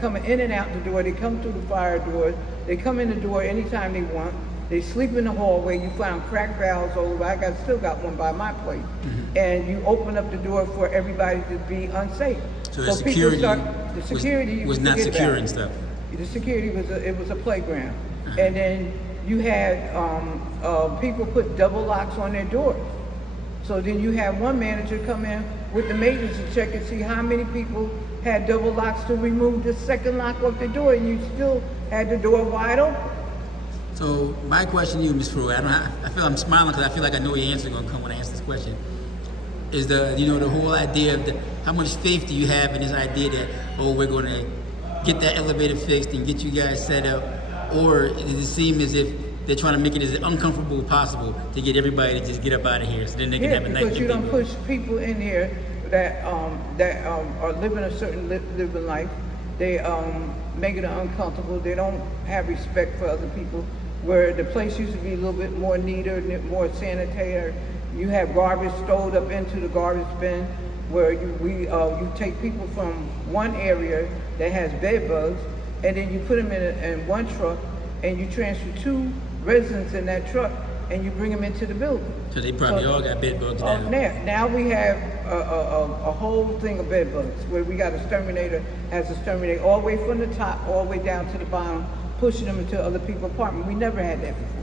coming in and out the door. They come through the fire doors. They come in the door anytime they want. They sleep in the hallway. You find cracked valves all over. Still got one by my place. And you open up the door for everybody to be unsafe. So the security, was not it. securing stuff. The security was a playground. And then you had people put double locks on their doors. So then you have one manager come in with the maintenance to check and see how many people had double locks to remove the second lock off the door, and you still had the door wide open. So my question to you, Ms. Figueroa, I feel I'm smiling because I feel like I know your answer is going to come when I ask this question. Is the whole idea of how much faith do you have in this idea that, we're going to get that elevator fixed and get you guys set up, or does it seem as if they're trying to make it as uncomfortable as possible to get everybody to just get up out of here, so then they can have a nice. Because you don't push people in here that are living a certain living life. They make it uncomfortable. They don't have respect for other people. Where the place used to be a little bit more neater, more sanitary. You have garbage stowed up into the garbage bin, where you take people from one area that has bed bugs, and then you put them in one truck, and you transfer 2 residents in that truck, and you bring them into the building. So they probably all got bed bugs now. Now we have a whole thing of bed bugs, where we got exterminator all the way from the top, all the way down to the bottom, pushing them into other people's apartments. We never had that before.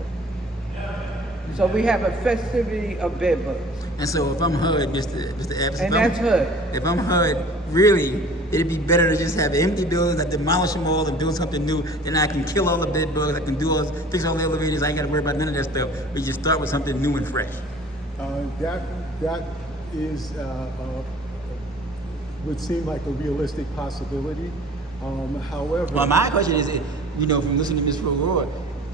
So we have a festivity of bed bugs. And so if I'm HUD, Mr. Epps, And that's HUD. If I'm HUD, really, it'd be better to just have empty buildings, I demolish them all and build something new, then I can kill all the bed bugs, I can fix all the elevators, I ain't gotta worry about none of that stuff. We just start with something new and fresh. That is would seem like a realistic possibility. However, Well, my question is, from listening to Ms. Figueroa,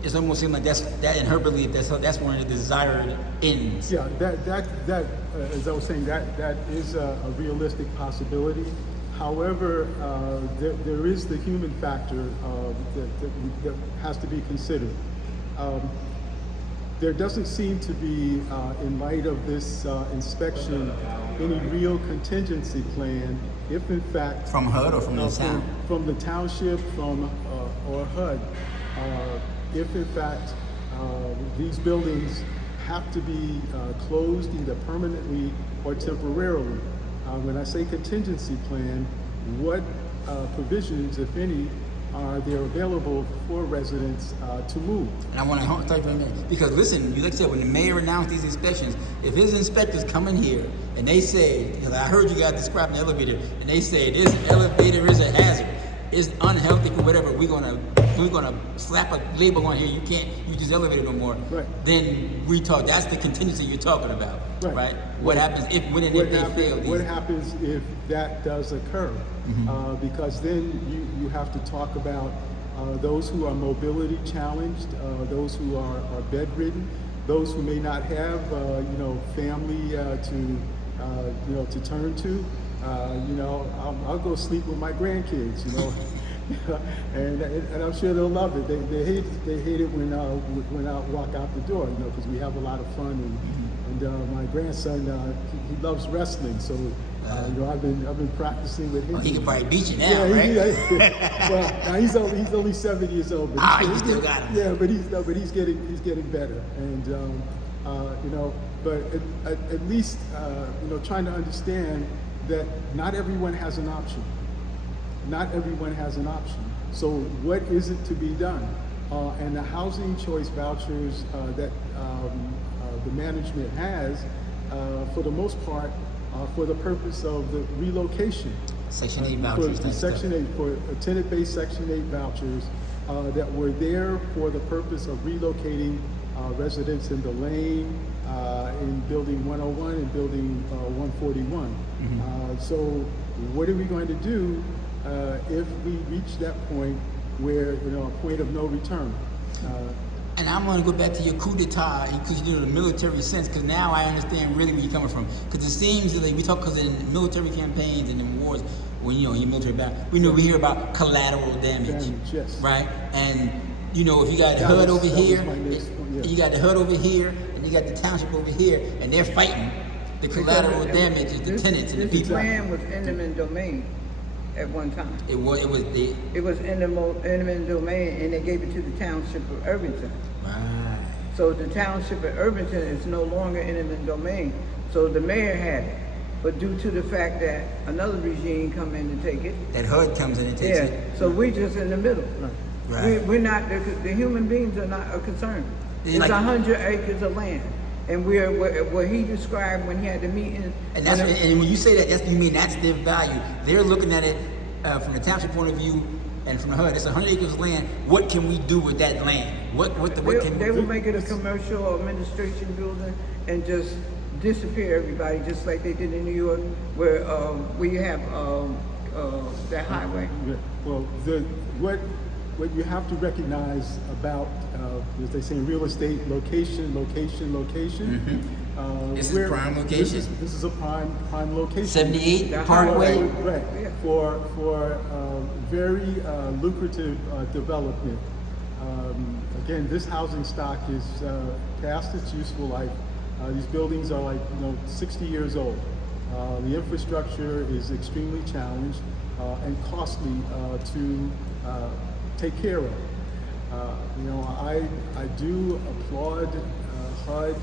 it almost seems like that in her belief, that's one of the desired ends. yeah, that as I was saying, that is a realistic possibility. However, there is the human factor that has to be considered. There doesn't seem to be, in light of this inspection, any real contingency plan if in fact... From HUD or from the town? From the township, or HUD. If in fact these buildings have to be closed either permanently or temporarily. When I say contingency plan, what provisions, if any, are there available for residents to move? And I want to talk for a minute, because listen, like I said, when the mayor announced these inspections, if his inspectors come in here and they say, because I heard you guys describing the elevator, and they say this elevator is a hazard, it's unhealthy for whatever, we're gonna slap a label on here, you can't use this elevator no more. Right. Then we talk, that's the contingency you're talking about, right? What happens if, when and if they fail these? What happens if that does occur? Because then you have to talk about those who are mobility challenged, those who are bedridden, those who may not have family to turn to. I'll go sleep with my grandkids, and I'm sure they'll love it. They hate it when I walk out the door, because we have a lot of fun, and my grandson he loves wrestling, so I've been practicing with him. He can probably beat you now, right? Well, now he's only 7 years old, but you still got him. Yeah, but he's getting better, and but at least trying to understand that not everyone has an option. Not everyone has an option. So what is it to be done? And the housing choice vouchers that the management has, for the most part, for the purpose of the relocation. Section 8 vouchers. For Section 8, for tenant-based Section 8 vouchers that were there for the purpose of relocating residents in the lane, in Building 101 and Building 141. So what are we going to do if we reach that point where, a point of no return? And I'm going to go back to your coup d'etat, because you do the military sense, because now I understand really where you're coming from. Because it seems like we talk, because in military campaigns and in wars, when your military battle, we hear about collateral damage, yes. Right? And if you got HUD over here, you got the HUD over here, and you got the township over here, and they're fighting. The collateral damage is the tenants and the people. This land was eminent domain at one time. It was eminent domain, and they gave it to the township of Irvington. Right. So the township of Irvington is no longer eminent domain. So the mayor had it, but due to the fact that another regime come in to take it, that HUD comes in and takes it. So we're just in the middle. Right. We're not the human beings are not a concern. It's like 100 acres of land. And we're what he described when he had the meeting. And and when you say that, you mean that's their value. They're looking at it from the township point of view, and from the HUD. It's 100 acres of land. What can we do with that land? They will make it a commercial or administration building and just disappear everybody, just like they did in New York, where we have that highway. Well, what you have to recognize about, as they say in real estate, location. This is prime location. This is a prime location. 78 Parkway. Right. Yeah. For very lucrative development. Again, this housing stock is past its useful life. These buildings are 60 years old. The infrastructure is extremely challenged and costly to take care of. I do applaud HUD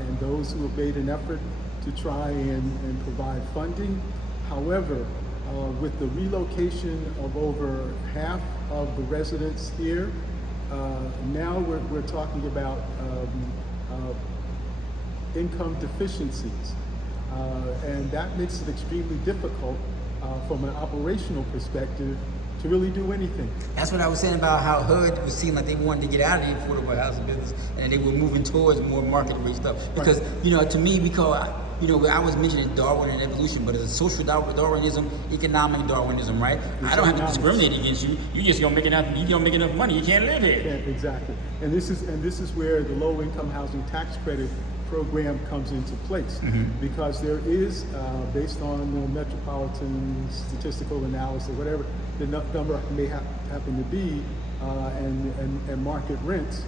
and those who have made an effort to try and provide funding. However, with the relocation of over half of the residents here, now we're talking about income deficiencies. And that makes it extremely difficult from an operational perspective to really do anything. That's what I was saying about how HUD would seem like they wanted to get out of the affordable housing business, and they were moving towards more market rate stuff. Because to me, I was mentioning Darwin and evolution, but it's a social Darwinism, economic Darwinism, right? I don't have to discriminate against you. You just don't make enough. You don't make enough money. You can't live here. Yeah, exactly. And this is where the low income housing tax credit program comes into place, because there is, based on metropolitan statistical analysis, whatever the number may happen to be, and market rents,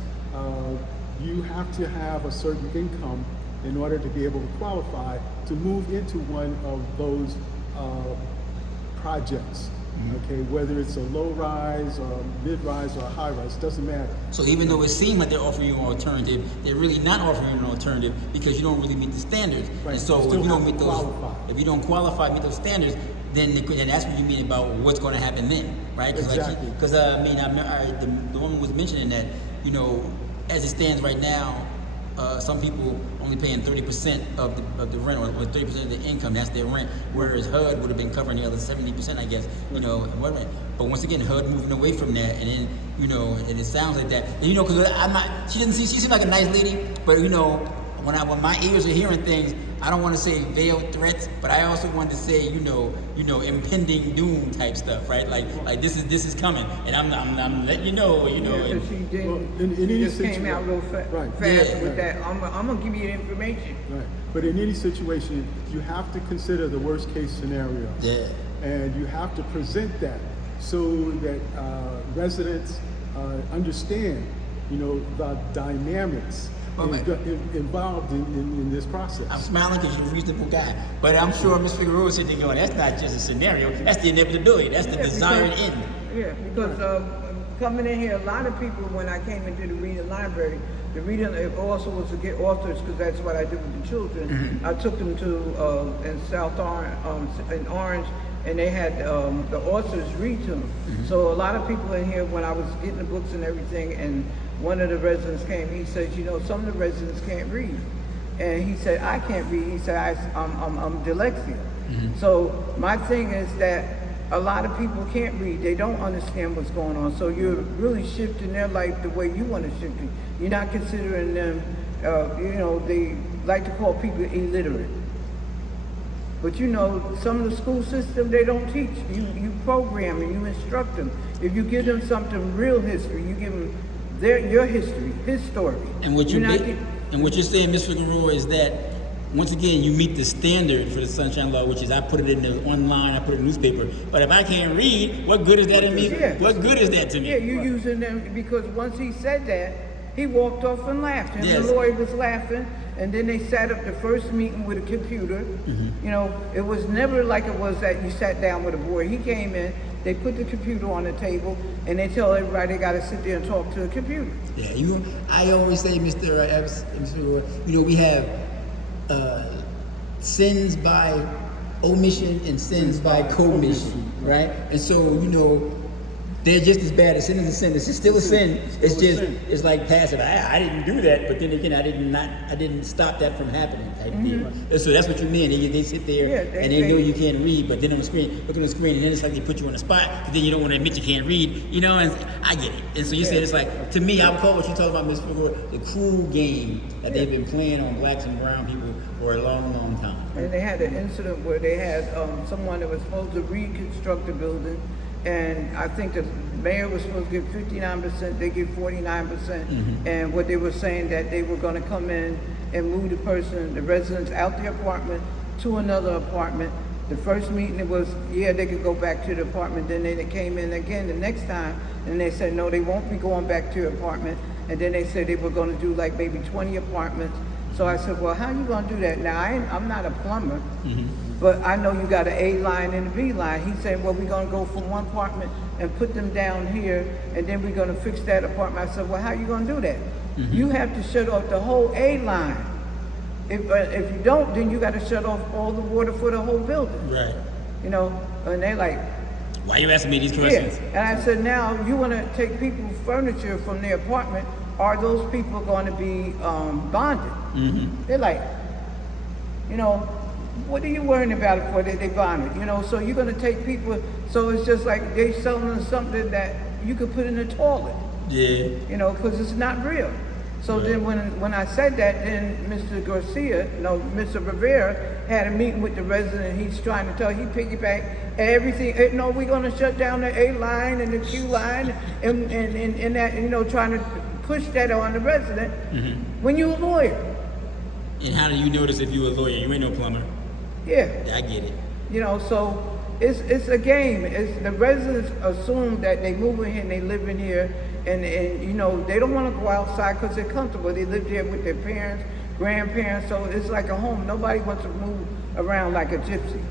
you have to have a certain income in order to be able to qualify to move into one of those projects. Okay, whether it's a low rise or mid rise or a high rise, doesn't matter. So even though it seems like they're offering you an alternative, they're really not offering you an alternative because you don't really meet the standards. Right. And so You still if you don't have meet to those, qualify. if you don't qualify, meet those standards, then that's what you mean about what's going to happen then, right? Exactly. The woman was mentioning that as it stands right now, some people only paying 30% of the rent, or 30% of the income. That's their rent. Whereas HUD would have been covering the other 70%, I guess. But once again, HUD moving away from that, and then and it sounds like that. And, because I'm not. She seems like a nice lady, but when my ears are hearing things, I don't want to say veiled threats, but I also want to say impending doom type stuff, right? Like this is coming, and I'm letting you know. But she didn't. She just came out real fast with that. I'm gonna give you the information. Right. But in any situation, you have to consider the worst case scenario. Yeah. And you have to present that so that residents understand, the dynamics involved in this process. I'm smiling because you're a reasonable guy, but I'm sure Ms. Figueroa is sitting there going, that's not just a scenario, that's the inevitability, that's the desired end. Yeah, because coming in here, a lot of people, when I came into the reading library, the reading also was to get authors, because that's what I did with the children. I took them to in South Orange, in Orange, and they had the authors read to them. So a lot of people in here, when I was getting the books and everything, and one of the residents came, he said, some of the residents can't read. And he said, I can't read. He said, I'm dyslexia. So my thing is that a lot of people can't read. They don't understand what's going on. So you're really shifting their life the way you want to shift it. You're not considering them, they like to call people illiterate. But some of the school system, they don't teach. You program and you instruct them. If you give them something real history, you give them your history, his story. And what you're saying, Ms. Figueroa, is that once again you meet the standard for the Sunshine Law, which is I put it in the online, I put it in the newspaper. But if I can't read, what good is that in me? Yeah. What good is that to me? Yeah, you're using them because once he said that, he walked off and laughed. And Yes. the lawyer was laughing. And then they sat up the first meeting with a computer. It was never like it was that you sat down with a board. He came in, they put the computer on the table, and they tell everybody they got to sit there and talk to the computer. Yeah, I always say, Mr. Epps, we have sins by omission and sins by commission, right? And so, they're just as bad. A sin is a sin. It's still a sin. It's like passive. I didn't do that, but then again, I didn't stop that from happening type deal. And so that's what you mean. They sit there and they know you can't read, but then on the screen, look on the screen, and then it's like they put you on the spot, because then you don't want to admit you can't read, and I get it. And so you said it's like, to me, I would call what you talk about, Ms. Figueroa, the cruel game that they've been playing on blacks and brown people for a long, long time. And they had an incident where they had someone that was supposed to reconstruct the building, and I think the mayor was supposed to give 59%, they give 49%, and what they were saying that they were going to come in and move the residents out the apartment to another apartment. The first meeting, it was, they could go back to the apartment. Then they came in again the next time, and they said, no, they won't be going back to your apartment. And then they said they were going to do like maybe 20 apartments. So I said, well, how you going to do that? Now, I'm not a plumber, but I know you got an A line and a B line. He said, well, we're going to go from one apartment and put them down here, and then we're going to fix that apartment. I said, well, how you going to do that? You have to shut off the whole A line. If you don't, then you got to shut off all the water for the whole building. Right. And they're like, why are you asking me these questions? And I said, now you want to take people's furniture from their apartment are those people going to be bonded? They're like, you know, what are you worrying about it for? They bonded, you know. So you're going to take people. So it's just like they selling us something that you could put in the toilet. Yeah. You know, because it's not real. So then when I said that, then Mr. Rivera had a meeting with the resident. He's trying to tell, he piggybacked everything. No, we're going to shut down the A line and the Q line and that, you know, trying to push that on the resident when you're a lawyer. And how do you notice if you're a lawyer? You ain't no plumber. Yeah. I get it. You know, so it's a game. It's the residents assume that they move in here and they live in here, and you know, they don't want to go outside because they're comfortable. They live here with their parents, grandparents, so it's like a home. Nobody wants to move around like a gypsy.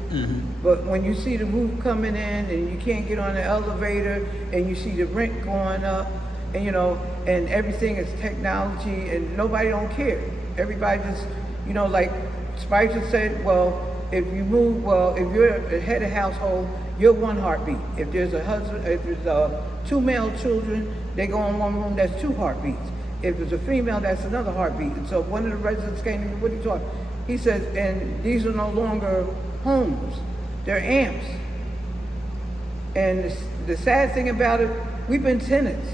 But when you see the roof coming in and you can't get on the elevator and you see the rent going up, and you know, and everything is technology and nobody don't care. Everybody just, you know, like Spicer said, well, if you move, well, if you're a head of household, you're one heartbeat. If there's a husband, if there's two male children, they go in one room, that's 2 heartbeats. If there's a female, that's another heartbeat. And so one of the residents came to me, what are you talking? He says, and these are no longer homes, they're amps. And the sad thing about it, we've been tenants.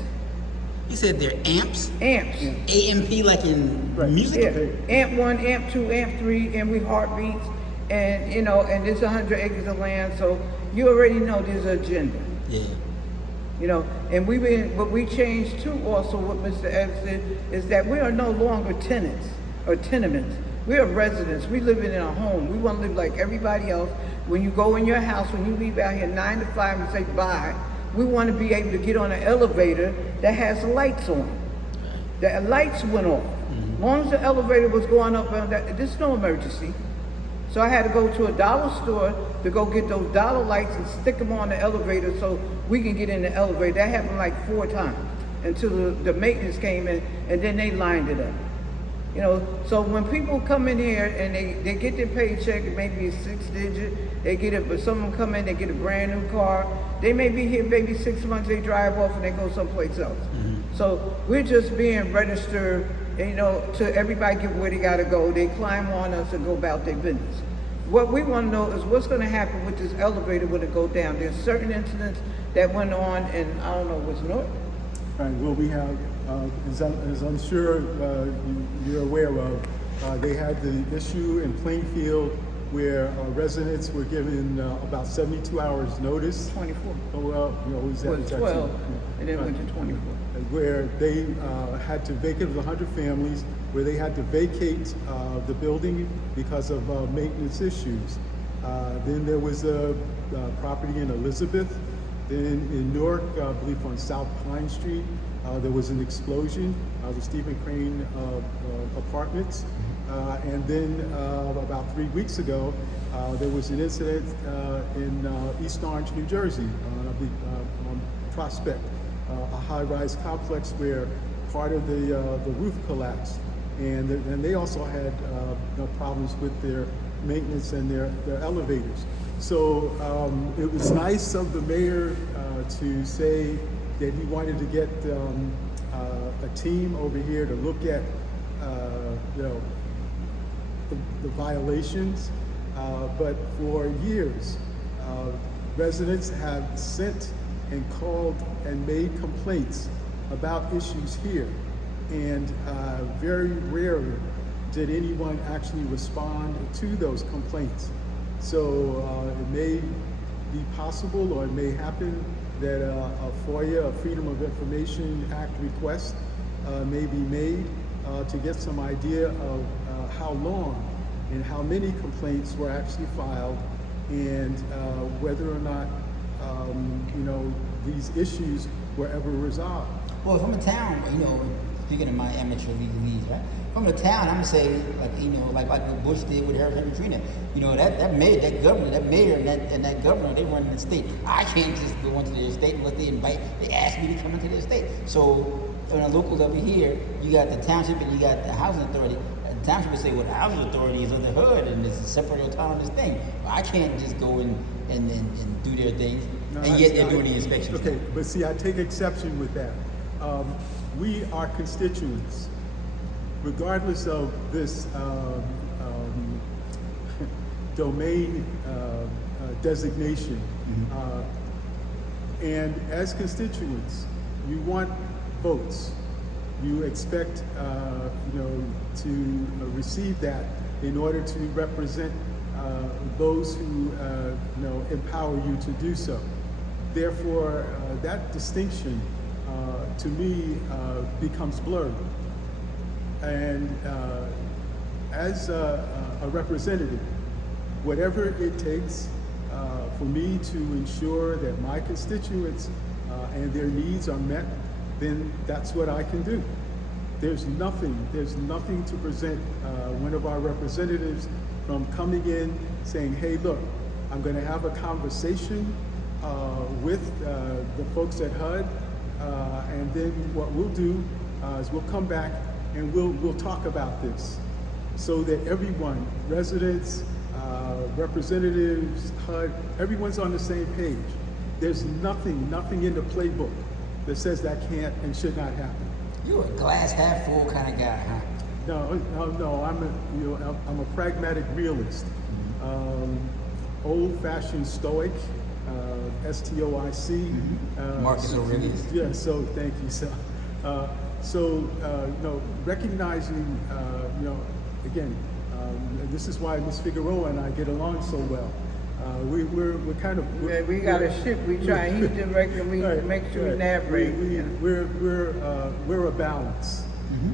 You said they're amps? Amps. AMP like in music? Yeah. Amp 1, Amp 2, Amp 3, and we heartbeats. And, you know, and there's 100 acres of land, so you already know there's an agenda. Yeah. You know, and what we changed too also, what Mr. Epps said, is that we are no longer tenants or tenements. We are residents. We live in a home. We want to live like everybody else. When you go in your house, when you leave out here 9 to 5 and say bye, we want to be able to get on an elevator that has lights on. The lights went off. As long as the elevator was going up, there's no emergency. So I had to go to a dollar store to go get those dollar lights and stick them on the elevator so we can get in the elevator. That happened like 4 times until the maintenance came in, and then they lined it up. You know, so when people come in here and they get their paycheck, it may be 6 digit, they get it, but some of them come in, they get a brand new car. They may be here maybe 6 months, they drive off and they go someplace else. So we're just being registered, you know, to everybody get where they gotta go. They climb on us and go about their business. What we want to know is what's going to happen with this elevator when it go down. There's certain incidents that went on, and I don't know, was North? Right, well, we have, as I'm sure you're aware of, they had the issue in Plainfield where residents were given about 72 hours notice. 24. Oh, well, you know, who's that? It was 12, and then went to 24. Where they had to vacate, it was 100 families, where they had to vacate the building because of maintenance issues. Then there was a property in Elizabeth. Then in Newark, I believe on South Pine Street, there was an explosion, the Stephen Crane apartments. And then about 3 weeks ago, there was an incident in East Orange, New Jersey, on Prospect, a high-rise complex where part of the roof collapsed. And they also had problems with their maintenance and their elevators. So it was nice of the mayor to say that he wanted to get a team over here to look at the violations. But for years, residents have sent and called and made complaints about issues here. And very rarely did anyone actually respond to those complaints. So it may be possible, or it may happen, that a FOIA, a Freedom of Information Act request may be made to get some idea of how long and how many complaints were actually filed, and whether or not these issues were ever resolved. Well, from a town, speaking of my amateur leagues, right? From the town, I'm gonna say, like what Bush did with Hurricane Katrina. That mayor, and that governor, they run the state. I can't just go into their state unless they ask me to come into their state. So on a local level here, you got the township and you got the housing authority. The township would say, well, the housing authority is under the hood and it's a separate autonomous thing. But I can't just go in and do their things, and yet they're doing the inspections. Okay, but see, I take exception with that. We are constituents, regardless of this domain designation. And as constituents, you want votes. You expect, to receive that in order to represent those who, empower you to do so. Therefore, that distinction, to me, becomes blurred. And as a representative, whatever it takes for me to ensure that my constituents and their needs are met, then that's what I can do. There's nothing to prevent one of our representatives from coming in saying, hey, look, I'm going to have a conversation with the folks at HUD, and then what we'll do is we'll come back and we'll talk about this so that everyone, residents, representatives, HUD, everyone's on the same page. There's nothing in the playbook that says that can't and should not happen. You're a glass half full kind of guy, huh? No. I'm a pragmatic realist, old-fashioned stoic, STOIC. Marcus Aurelius. Yeah. So thank you. So, recognizing, again, this is why Ms. Figueroa and I get along so well. We're kind of we got a ship. We try. He's directing. We make sure we navigate. We're a balance.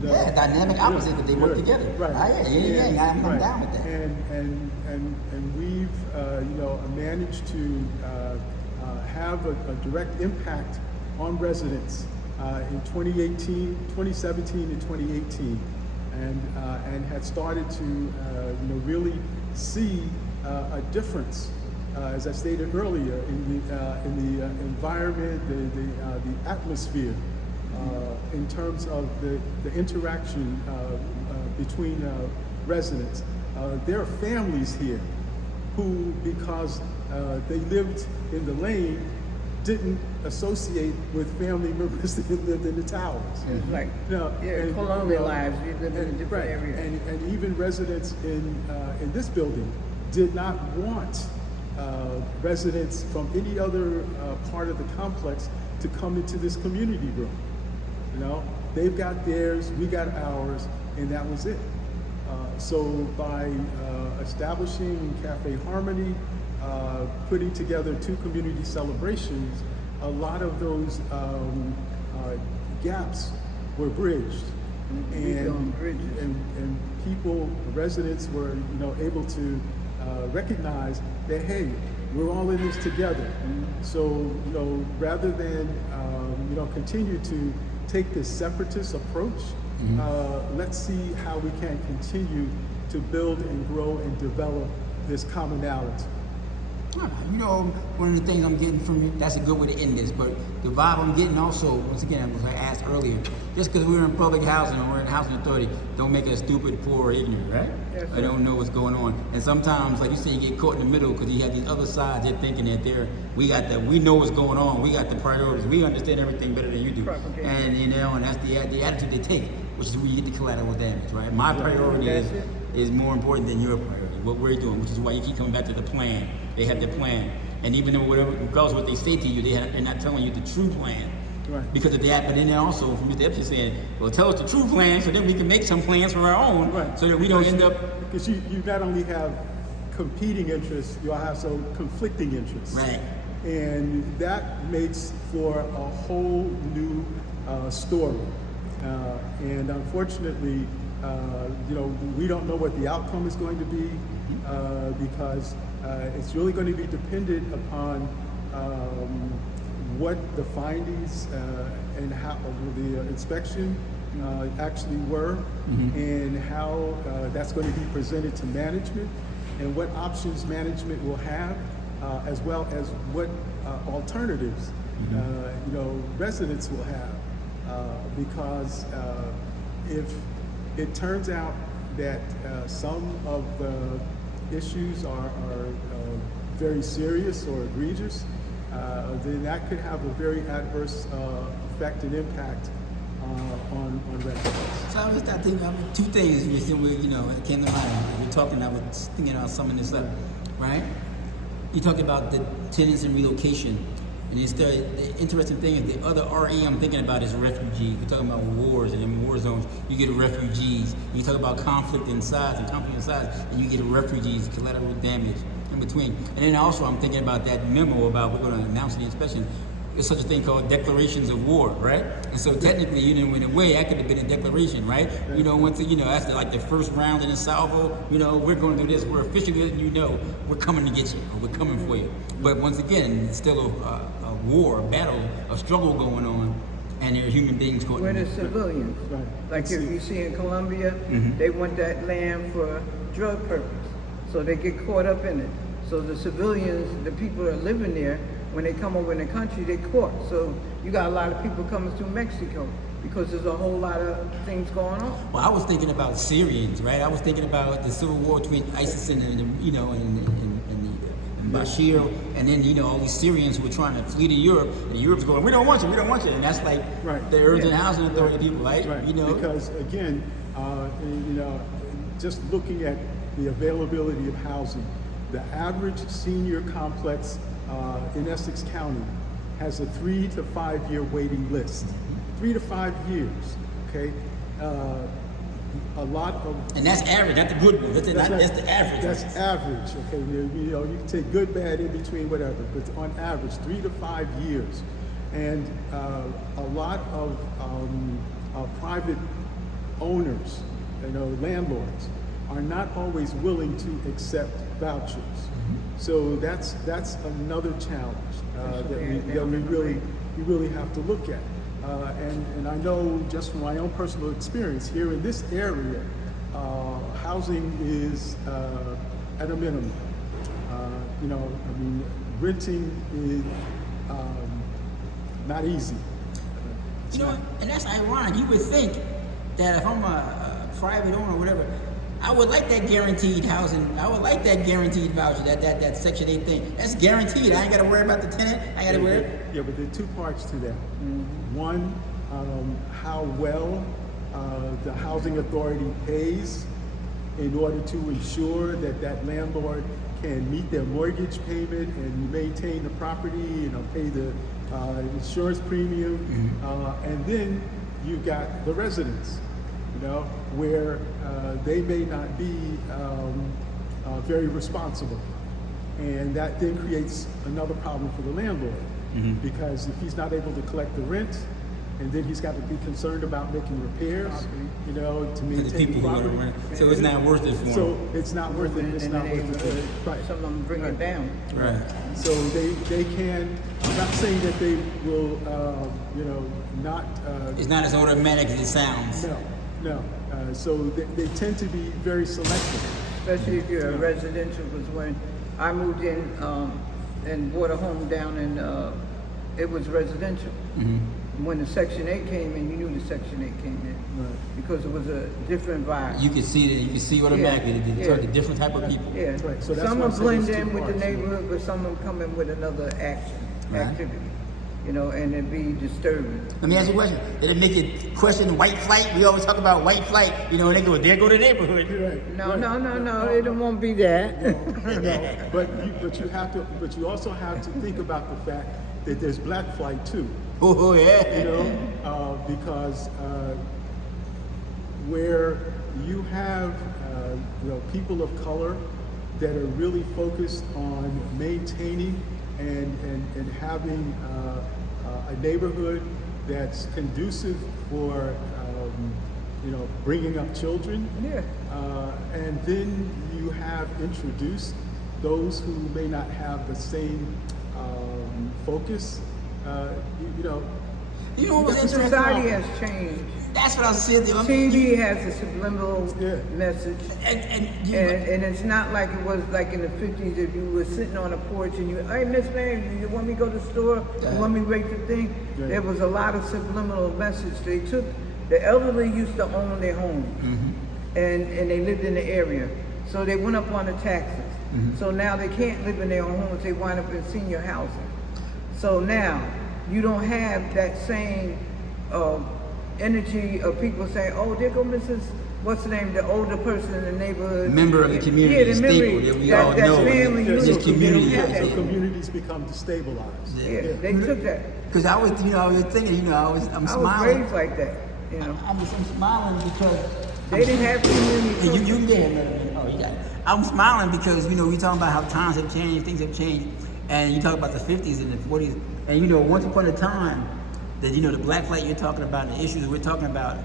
Yeah, dynamic opposite, but they work together. Right. I'm down with that. And we've managed to have a direct impact on residents in 2017 and 2018, and had started to really see a difference, as I stated earlier, in the environment, the atmosphere, in terms of the interaction between residents. There are families here who, because they lived in the lane, didn't associate with family members that lived in the towers. It's like colonial lives. We live in a different area. And even residents in this building did not want residents from any other part of the complex to come into this community room. They've got theirs, we got ours, and that was it. So by establishing Cafe Harmony, putting together 2 community celebrations, a lot of those gaps were bridged. And people, residents were able to recognize that, hey, we're all in this together. So, rather than continue to take this separatist approach, let's see how we can continue to build and grow and develop this commonality. One of the things I'm getting from you, that's a good way to end this, but the vibe I'm getting also, once again, as I asked earlier, just because we're in public housing or we're in housing authority, don't make us stupid, poor, or ignorant, right? Yes, I don't know what's going on. And sometimes, like you say, you get caught in the middle because you have these other sides, they're thinking that we know what's going on, we got the priorities, we understand everything better than you do. Propaganda. And that's the attitude they take, which is where you get the collateral damage, right? My priority is more important than your priority, what we're doing, which is why you keep coming back to the plan. They have the plan, and even though regardless of what they say to you, they're not telling you the true plan. Right. Because of that, but then also, from Mr. Epps saying, well, tell us the true plan, so then we can make some plans for our own, Right. so that we don't end up. Because you not only have competing interests, you also have conflicting interests. Right. And that makes for a whole new story. And unfortunately, we don't know what the outcome is going to be, because it's really going to be dependent upon what the findings and how the inspection actually were, and how that's going to be presented to management, and what options management will have, as well as what alternatives residents will have, because if it turns out that some of the issues are very serious or egregious, then that could have a very adverse effect and impact on residents. So I was thinking two things that came to mind. We're talking, I was thinking about summing this up, right? You talked about the tenants and relocation. And it's the interesting thing is the other RE I'm thinking about is refugees. We're talking about wars, and in war zones, you get refugees. You talk about conflict inside, and you get refugees, collateral damage in between. And then also I'm thinking about that memo about we're going to announce the inspection. There's such a thing called declarations of war, right? And so technically, in a way, that could have been a declaration, right? Once after like the first round in the salvo, we're going to do this. We're officially letting you know we're coming to get you, or we're coming for you. But once again, it's still a war, a battle, a struggle going on, and there are human beings caught. We're the civilians. Right. Like if you see in Colombia, they want that land for drug purpose, so they get caught up in it. So the civilians, the people that are living there, when they come over in the country, they caught. So you got a lot of people coming through Mexico because there's a whole lot of things going on. Well, I was thinking about Syrians, right? I was thinking about the civil war between ISIS and Bashir, and then all these Syrians who were trying to flee to Europe, and Europe's going, we don't want you, and that's like the Urban Housing Authority people, right? Because again, just looking at the availability of housing, the average senior complex in Essex County has a 3 to 5 year waiting list. 3 to 5 years, okay? A lot of... And that's average, that's the good one. That's the average. That's average, okay? You can take good, bad, in between, whatever, but on average, 3 to 5 years. And a lot of private owners, landlords, are not always willing to accept vouchers. So that's another challenge that we really have to look at. And I know just from my own personal experience here in this area, housing is at a minimum. Renting is not easy. And that's ironic. You would think that if I'm a private owner or whatever, I would like that guaranteed housing. I would like that guaranteed voucher, that Section 8 thing. That's guaranteed. I ain't got to worry about the tenant. I got to worry. Yeah, but there are two parts to that. One, how well the housing authority pays in order to ensure that landlord can meet their mortgage payment and maintain the property, pay the insurance premium. And then you got the residents, where they may not be very responsible. And that then creates another problem for the landlord. Because if he's not able to collect the rent, and then he's got to be concerned about making repairs, to maintain the property. So it's not worth it for him. So it's not worth it. It's not worth it. Right. Some of them bring it down. Right. So they can. I'm not saying that they will, not. It's not as automatic as it sounds. No. So they tend to be very selective. Especially if you're a residential, because when I moved in and bought a home down in, it was residential. When the Section 8 came in, you knew the Section 8 came in. Because it was a different vibe. You could see that. You could see automatically the different type of people. Yeah. Right. So that's some why will I say blend there's two in with the parts. neighborhood, but some will come in with another activity. And it'd be disturbing. Let me ask you a question. Did it make you question white flight? We always talk about white flight. And they go, there go the neighborhood. Right. No. It won't be that. No. But you also have to think about the fact that there's black flight too. Oh yeah. Because where you have people of color that are really focused on maintaining and having a neighborhood that's conducive for bringing up children. Yeah. And then you have introduced those who may not have the same focus. What was interesting? Society has changed. That's what I was saying. TV has a subliminal message, And it's not like it was like in the 50s if you were sitting on a porch and hey, Miss Mary, you want me to go to the store? You want me to rate the thing? Yeah. There was a lot of subliminal message. The elderly used to own their homes, and they lived in the area, so they went up on the taxes. So now they can't live in their own homes. They wind up in senior housing. So now you don't have that same energy of people saying, "Oh, there go Mrs. What's the name? The older person in the neighborhood, Member of the community, yeah, the staple memory, that we all that's know. family It's unity. just community. They don't have So that. communities become destabilized. Yeah, they took that. Because I was thinking, I'm I was smiling. raised like that, you know. I'm smiling because They didn't have community. Hey, you cooking. can get it. Oh, you got it. I'm smiling because, we talking about how times have changed, things have changed, and you talk about the 50s and the 40s, and, once upon a time, that, the black flight you're talking about, and the issues we're talking about,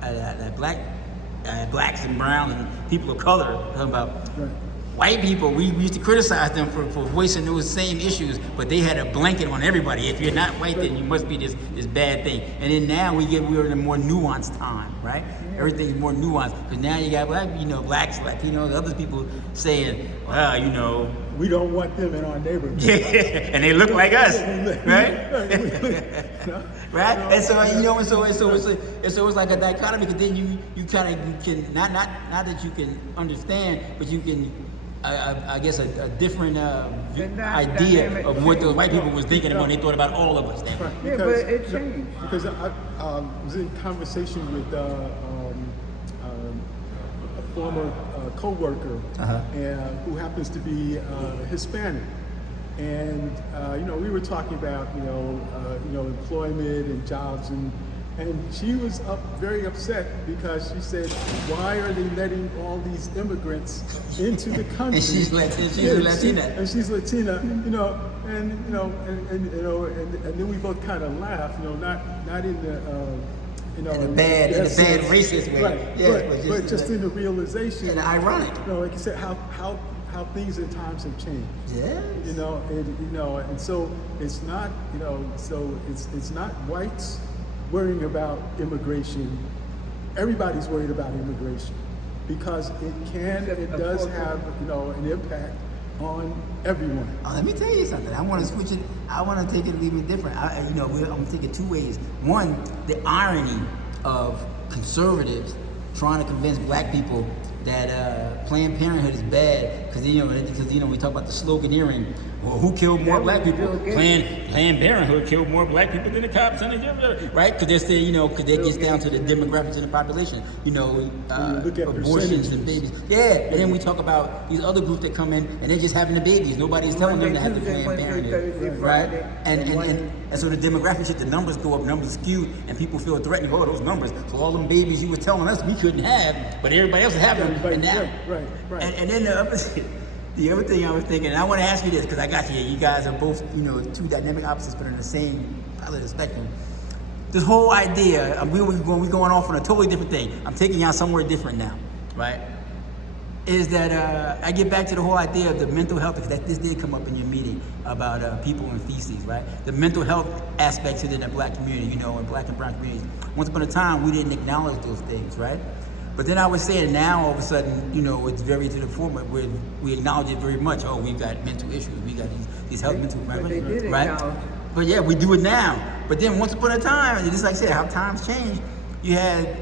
that blacks and browns and people of color, talking about Right. white people, we used to criticize them for voicing those same issues, but they had a blanket on everybody. If you're not white, then you must be this bad thing. And then now we're in a more nuanced time, right? Yeah. Everything's more nuanced. Because now you got blacks, Latinos, other people saying, well, We don't want them in our neighborhood. yeah, and they look like us, right? Right? And so it's like a dichotomy. Because then you kind of can not that you can understand, but you can I guess a different idea of what those white people was thinking when they thought about all of us. Right, Yeah, but it changed. Because I was in conversation with a former co-worker who happens to be Hispanic. And we were talking about employment and jobs, and she was very upset because she said, "Why are they letting all these immigrants into the country?" And she's Latina. And she's Latina, and then we both kind of laughed, not in the in a bad racist way, right? yes, but just in the realization, and ironic, like you said, how things and times have changed. Yeah. And so it's not, so it's not whites worrying about immigration. Everybody's worried about immigration because it does have, an impact on everyone. Let me tell you something. I want to switch it. I want to take it a little bit different. I'm going to take it two ways. One, the irony of conservatives trying to convince black people that Planned Parenthood is bad because we talk about the sloganeering. Well, who killed more black people? Planned Parenthood killed more black people than the cops, right? Because they're still, because that gets down to the demographics of the population. Abortions and babies. Yeah, and then we talk about these other groups that come in and they're just having the babies. Nobody's telling them to have the Planned Parenthood, right? And so the demographics shit, the numbers go up, numbers skew, and people feel threatened. Oh, those numbers. So all them babies you were telling us we couldn't have, but everybody else is having them. And now, right. And then the other thing I was thinking, and I want to ask you this because I got you. You guys are both, two dynamic opposites, but on the same side of the spectrum. This whole idea, we're going off on a totally different thing. I'm taking y'all somewhere different now, right? Is that I get back to the whole idea of the mental health, because this did come up in your meeting about people and feces, right? The mental health aspects within the black community, in black and brown communities. Once upon a time, we didn't acknowledge those things, right? But then I was saying now all of a sudden, it's very to the forefront where we acknowledge it very much. Oh, we've got mental issues. We got these health mental But they did right? acknowledge. But yeah, we do it now. But then once upon a time, and just like I said, how times change, you had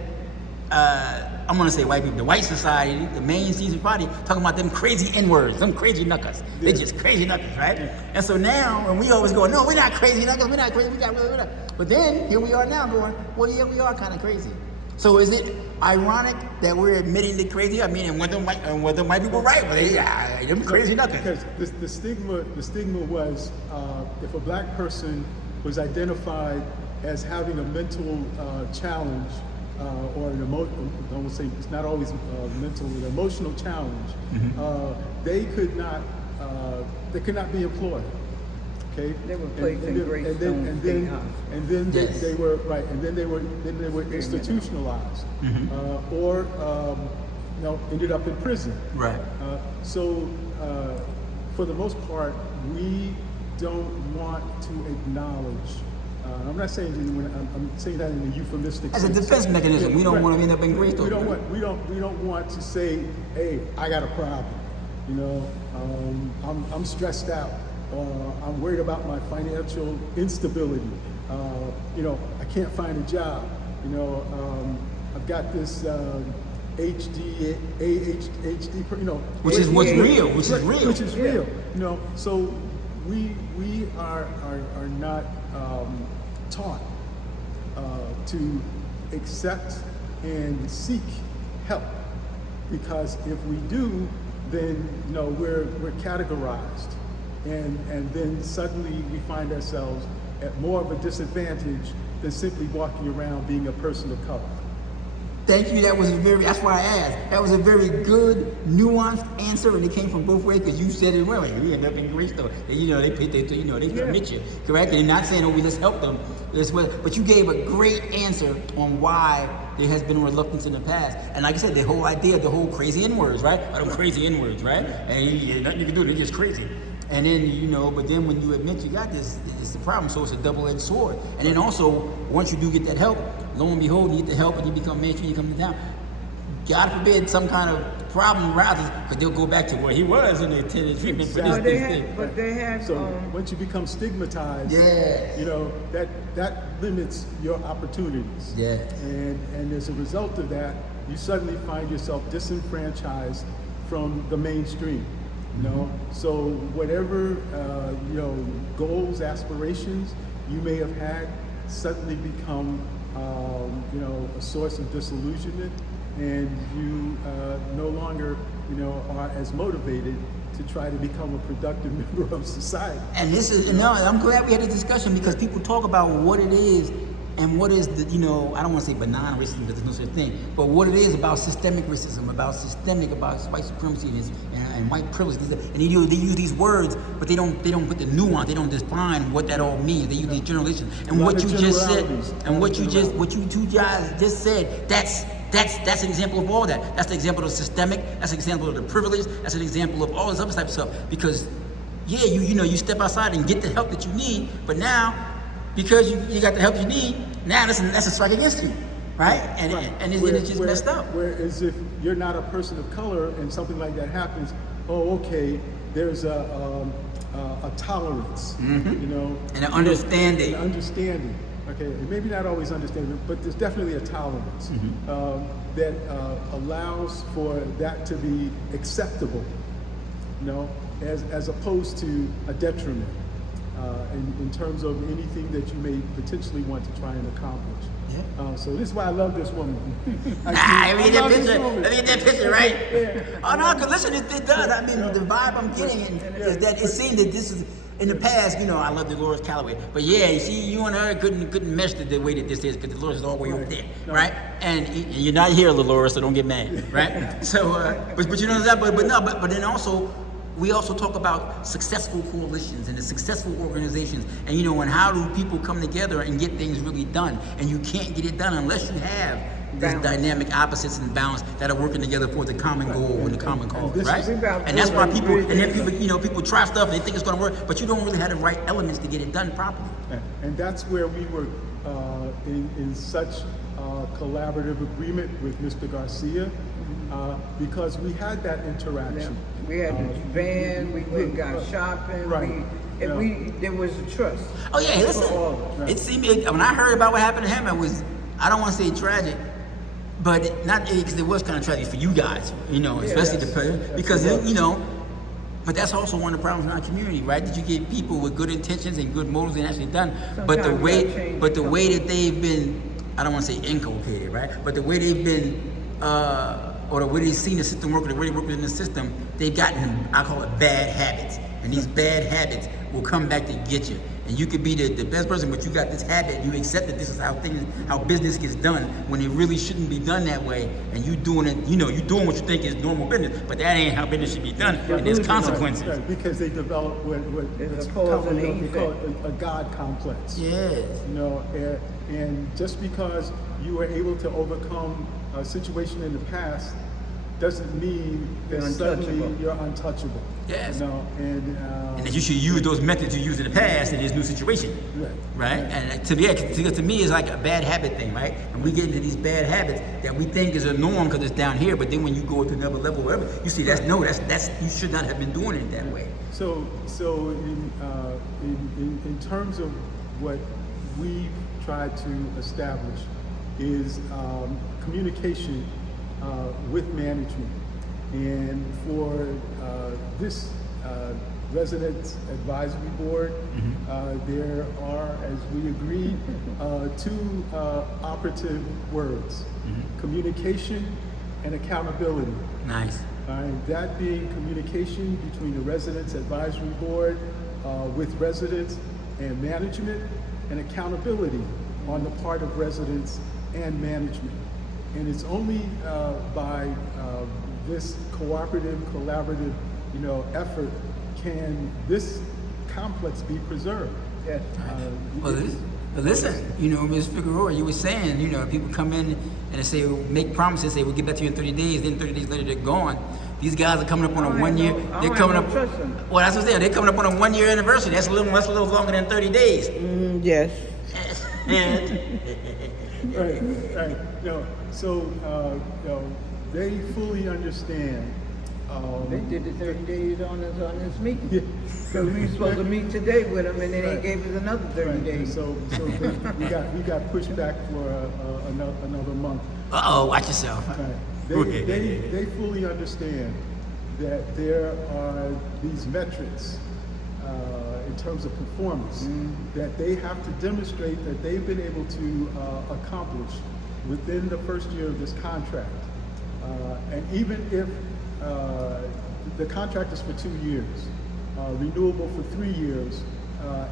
I'm gonna say white people, the white society, the mainstream society, talking about them crazy N-words, them crazy knuckers. They're just crazy knuckers, right? And so now, and we always go, no, we're not crazy knuckers, we're not crazy, we're not. But then here we are now going, well, yeah, we are kind of crazy. So is it ironic that we're admitting the crazy? I mean, and whether white people right, well, them crazy knuckers. Because the stigma was if a black person was identified as having a mental challenge or an I won't say it's not always mental, an emotional challenge, they could not be employed. Okay. They were placed in Greystone and then they were right, and then they were institutionalized, or ended up in prison. Right. So for the most part, we don't want to acknowledge. I'm not saying I'm saying that in a euphemistic As sense. a defense mechanism, we don't want to end up in Greystone. We don't want to say, hey, I got a problem. I'm stressed out. I'm worried about my financial instability. I can't find a job. I've got this ADHD, which is what's real, which is real. So we are not taught to accept and seek help, because if we do, then we're categorized, and then suddenly we find ourselves at more of a disadvantage than simply walking around being a person of color. Thank you. That's why I asked. That was a very good, nuanced answer, and it came from both ways, because you said it well. Like, we end up in Greece, though. They permit you, correct? And you're not saying, we just help them. But you gave a great answer on why there has been reluctance in the past. And like I said, the whole idea, the whole crazy N-words, right? Or them crazy N-words, right? And nothing you can do, they're just crazy. And then, but then when you admit you got this, it's the problem. So it's a double-edged sword. And then also, once you do get that help, lo and behold, you get the help and you become mainstream, you come to town. God forbid some kind of problem arises, because they'll go back to where he was in the treatment for this thing. But they have. So once you become stigmatized, that limits your opportunities. Yeah. And as a result of that, you suddenly find yourself disenfranchised from the mainstream. So whatever goals, aspirations you may have had suddenly become a source of disillusionment, and you no longer are as motivated to try to become a productive member of society. And this is I'm glad we had this discussion, because people talk about what it is and what is the I don't want to say benign racism, because there's no such thing, but what it is about systemic racism, about white supremacy and white privilege, and they use these words, but they don't put the nuance, they don't define what that all means. They use these generalizations, and what you just said, and what you two guys just said, that's an example of all that. That's the example of systemic. That's an example of the privilege. That's an example of all this other type of stuff. Because you step outside and get the help that you need, but now, because you got the help you need, now that's a strike against you, right? And it's just messed up. Whereas if you're not a person of color and something like that happens, there's a tolerance, and an understanding. Okay, and maybe not always understanding, but there's definitely a tolerance that allows for that to be acceptable, as opposed to a detriment. In terms of anything that you may potentially want to try and accomplish. Yeah. So this is why I love this woman. Let me get that picture, right? Yeah. Oh no, because listen, it does. I mean, the vibe I'm getting is that it seems that this is, in the past, I love Dolores Calloway, but you see, you and her couldn't mesh the way that this is, because Dolores is all the way over there, right? And you're not here, Dolores, so don't get mad, right? So, but you know that, but then also, we also talk about successful coalitions and the successful organizations, and and how do people come together and get things really done? And you can't get it done unless you have these dynamic opposites and balance that are working together for the common goal and the common cause, right? And that's why people try stuff and they think it's going to work, but you don't really have the right elements to get it done properly. And that's where we were in such collaborative agreement with Mr. Garcia, because we had that interaction. Yeah. We had the van, we went and got shopping, right. There was a trust. Oh yeah, listen, it seemed, when I heard about what happened to him, I don't want to say tragic, but not because it was kind of tragic for you guys, especially because but that's also one of the problems in our community, right? That you get people with good intentions and good motives and actually done, but the way that they've been, I don't want to say inculcated, right? But the way they've been, or the way they've seen the system work, or the way they work within the system, they've gotten, I call it bad habits. And these bad habits will come back to get you. And you could be the best person, but you got this habit, you accept that this is how business gets done, when it really shouldn't be done that way. And you doing it, you doing what you think is normal business, but that ain't how business should be done, and there's consequences. Right, because they develop what's commonly called a God complex. Yes. And just because you were able to overcome a situation in the past doesn't mean that suddenly you're untouchable. Yes. And that you should use those methods you used in the past in this new situation. Right? And to me, it's like a bad habit thing, right? And we get into these bad habits that we think is a norm because it's down here, but then when you go to another level, whatever, you see that's you should not have been doing it that way. So in terms of what we've tried to establish is communication with management, and for this Residents Advisory Board. There are, as we agreed, two operative words: communication and accountability. Nice. That being communication between the Residents Advisory Board with residents and management, and accountability on the part of residents and management. And it's only by this cooperative, collaborative, effort can this complex be preserved. Yes. Well, listen, Ms. Figueroa, you were saying, people come in and they say, make promises, say, we'll get back to you in 30 days, then 30 days later they're gone. These guys are coming up on a 1 year. They're coming up. Well, that's what I'm saying. They're coming up on a 1 year anniversary. That's a little longer than 30 days. Yes. Right. So they fully understand. They did the 30 days on this meeting. Because we were supposed to meet today with them, and then they gave us another 30 days. So we got pushed back for another month. Uh-oh, watch yourself. Right. They fully understand that there are these metrics in terms of performance that they have to demonstrate that they've been able to accomplish within the first year of this contract. And even if the contract is for 2 years, renewable for 3 years,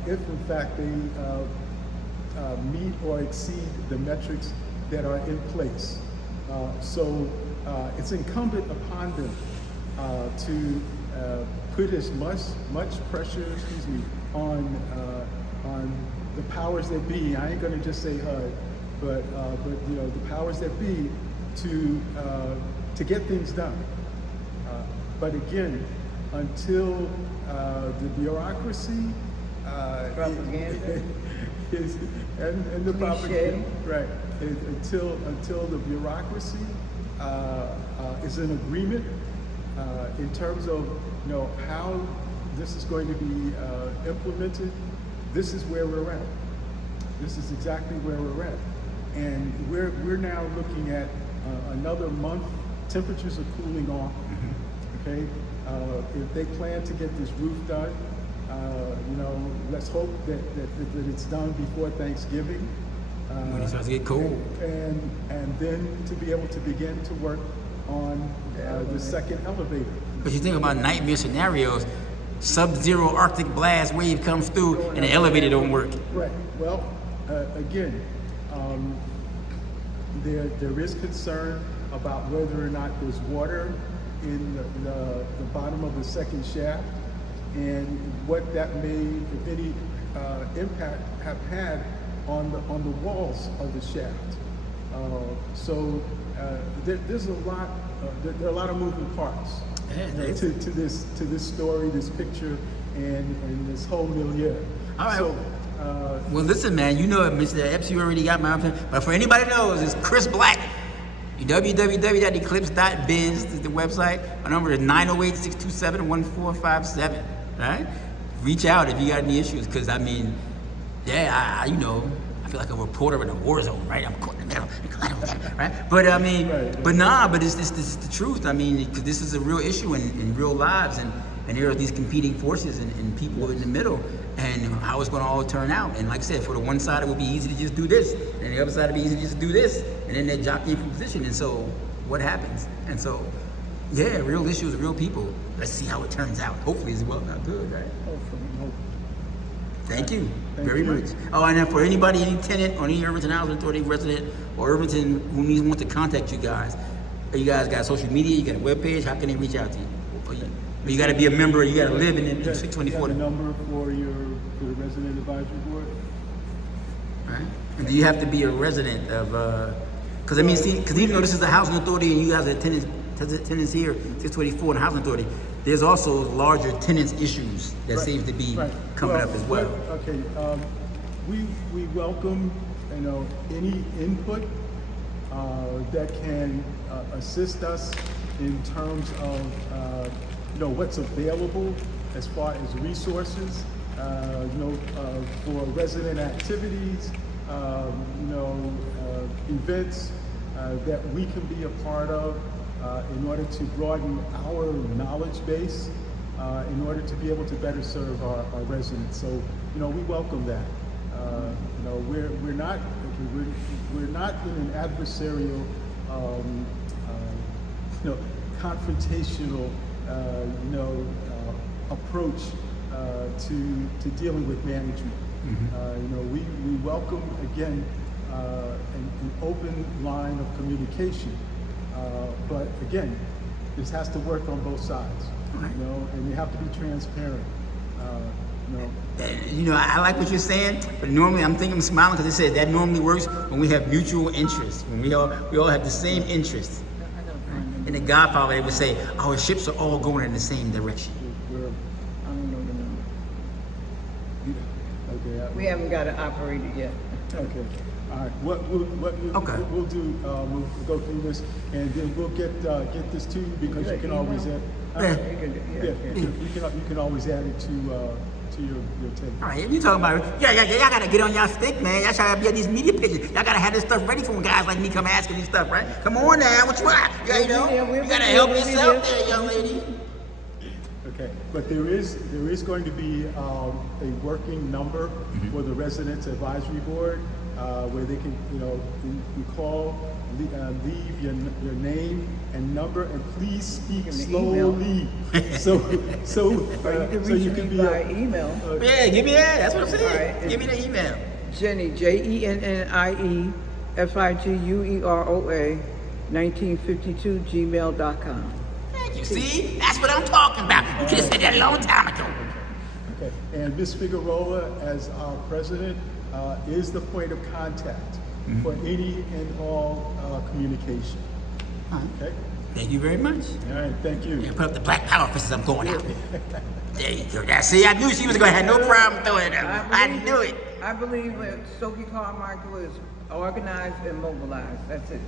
if in fact they meet or exceed the metrics that are in place. So it's incumbent upon them to put as much pressure, on the powers that be. I ain't gonna just say HUD, but the powers that be to get things done. But again, until the bureaucracy Propaganda. and the propaganda, right? Until the bureaucracy is in agreement in terms of how this is going to be implemented, this is where we're at. This is exactly where we're at, and we're now looking at another month. Temperatures are cooling off. Okay, if they plan to get this roof done, let's hope that it's done before Thanksgiving. When it starts to get cold. And then to be able to begin to work on the second elevator. But you think about nightmare scenarios, sub-zero Arctic blast wave comes through and the elevator don't work. Right. Well, again, there is concern about whether or not there's water in the bottom of the second shaft, and what that may, if any, impact have had on the walls of the shaft. So there's a lot. There are a lot of moving parts to this story, this picture, and this whole milieu. All right. So, well, listen, man. Mr. Epps, you already got my opinion. But for anybody that knows, it's Chris Black. www.eclipse.biz is the website. My number is 908-627-1457. Right? Reach out if you got any issues, because I feel like a reporter in a war zone, right? I'm caught in the middle, right? But but it's the truth. Because this is a real issue in real lives, and there are these competing forces and people in the middle, and how it's going to all turn out. And like I said, for the one side, it would be easy to just do this, and the other side, it would be easy to just do this, and then they're jockeying for position. And so, what happens? And so, yeah, real issues, real people. Let's see how it turns out. Hopefully, it's well, not good, right? hopefully. Thank you Thank very you. much. Oh, and then for anybody, any tenant or any Irvington Housing Authority resident or Irvington who wants to contact you guys got social media, you got a webpage, how can they reach out to you? Or you got to be a member, you got to live in 624. You have a number for the resident advisory board? Right? And do you have to be a resident of, because even though this is a housing authority and you guys are tenants here, 624 and the housing authority, there's also larger tenants issues that seems to be coming up as well. Okay, we welcome any input that can assist us in terms of what's available as far as resources, for resident activities, events that we can be a part of in order to broaden our knowledge base in order to be able to better serve our residents. So, you know, we welcome that. You know, we're not in an adversarial, you know, confrontational, you know, approach to dealing with management. You know, we welcome again an open line of communication, but again, this has to work on both sides. You know, and you have to be transparent. You know. You know, I like what you're saying, but normally I'm smiling because it says that normally works when we have mutual interests, when we all have the same interests. In The Godfather, they would say our ships are all going in the same direction. I don't know the number. Okay. We haven't got it operated yet. Okay. All right. What we'll do, we'll go through this, and then we'll get this to you because you can always add. You can always add it to your tape. All right, you talking about y'all gotta get on y'all stick, man. Y'all try to be at these media pitches. Y'all gotta have this stuff ready for when guys like me come asking me stuff, right? Come on now, what you want? You know, you gotta help yourself there, young lady. Okay, but there is going to be a working number for the Residents Advisory Board where they can, you know, you call, leave your name and number, and please speak slowly, so you can be by email. Yeah, give me that. That's what I'm saying. Right. Give me the email. Jennie, Jennie Figueroa 1952 gmail.com. Thank you. See, that's what I'm talking about. You could have said that a long time ago. Okay, and Ms. Figueroa, as our president, is the point of contact for any and all communication. Okay. Thank you very much. All right. Thank you. Yeah, put up the black power fists. I'm going out. There you go. Now, see, I knew she was going to have no problem throwing it up. I knew it. I believe that Stokey Carmichael is organized and mobilized. That's it.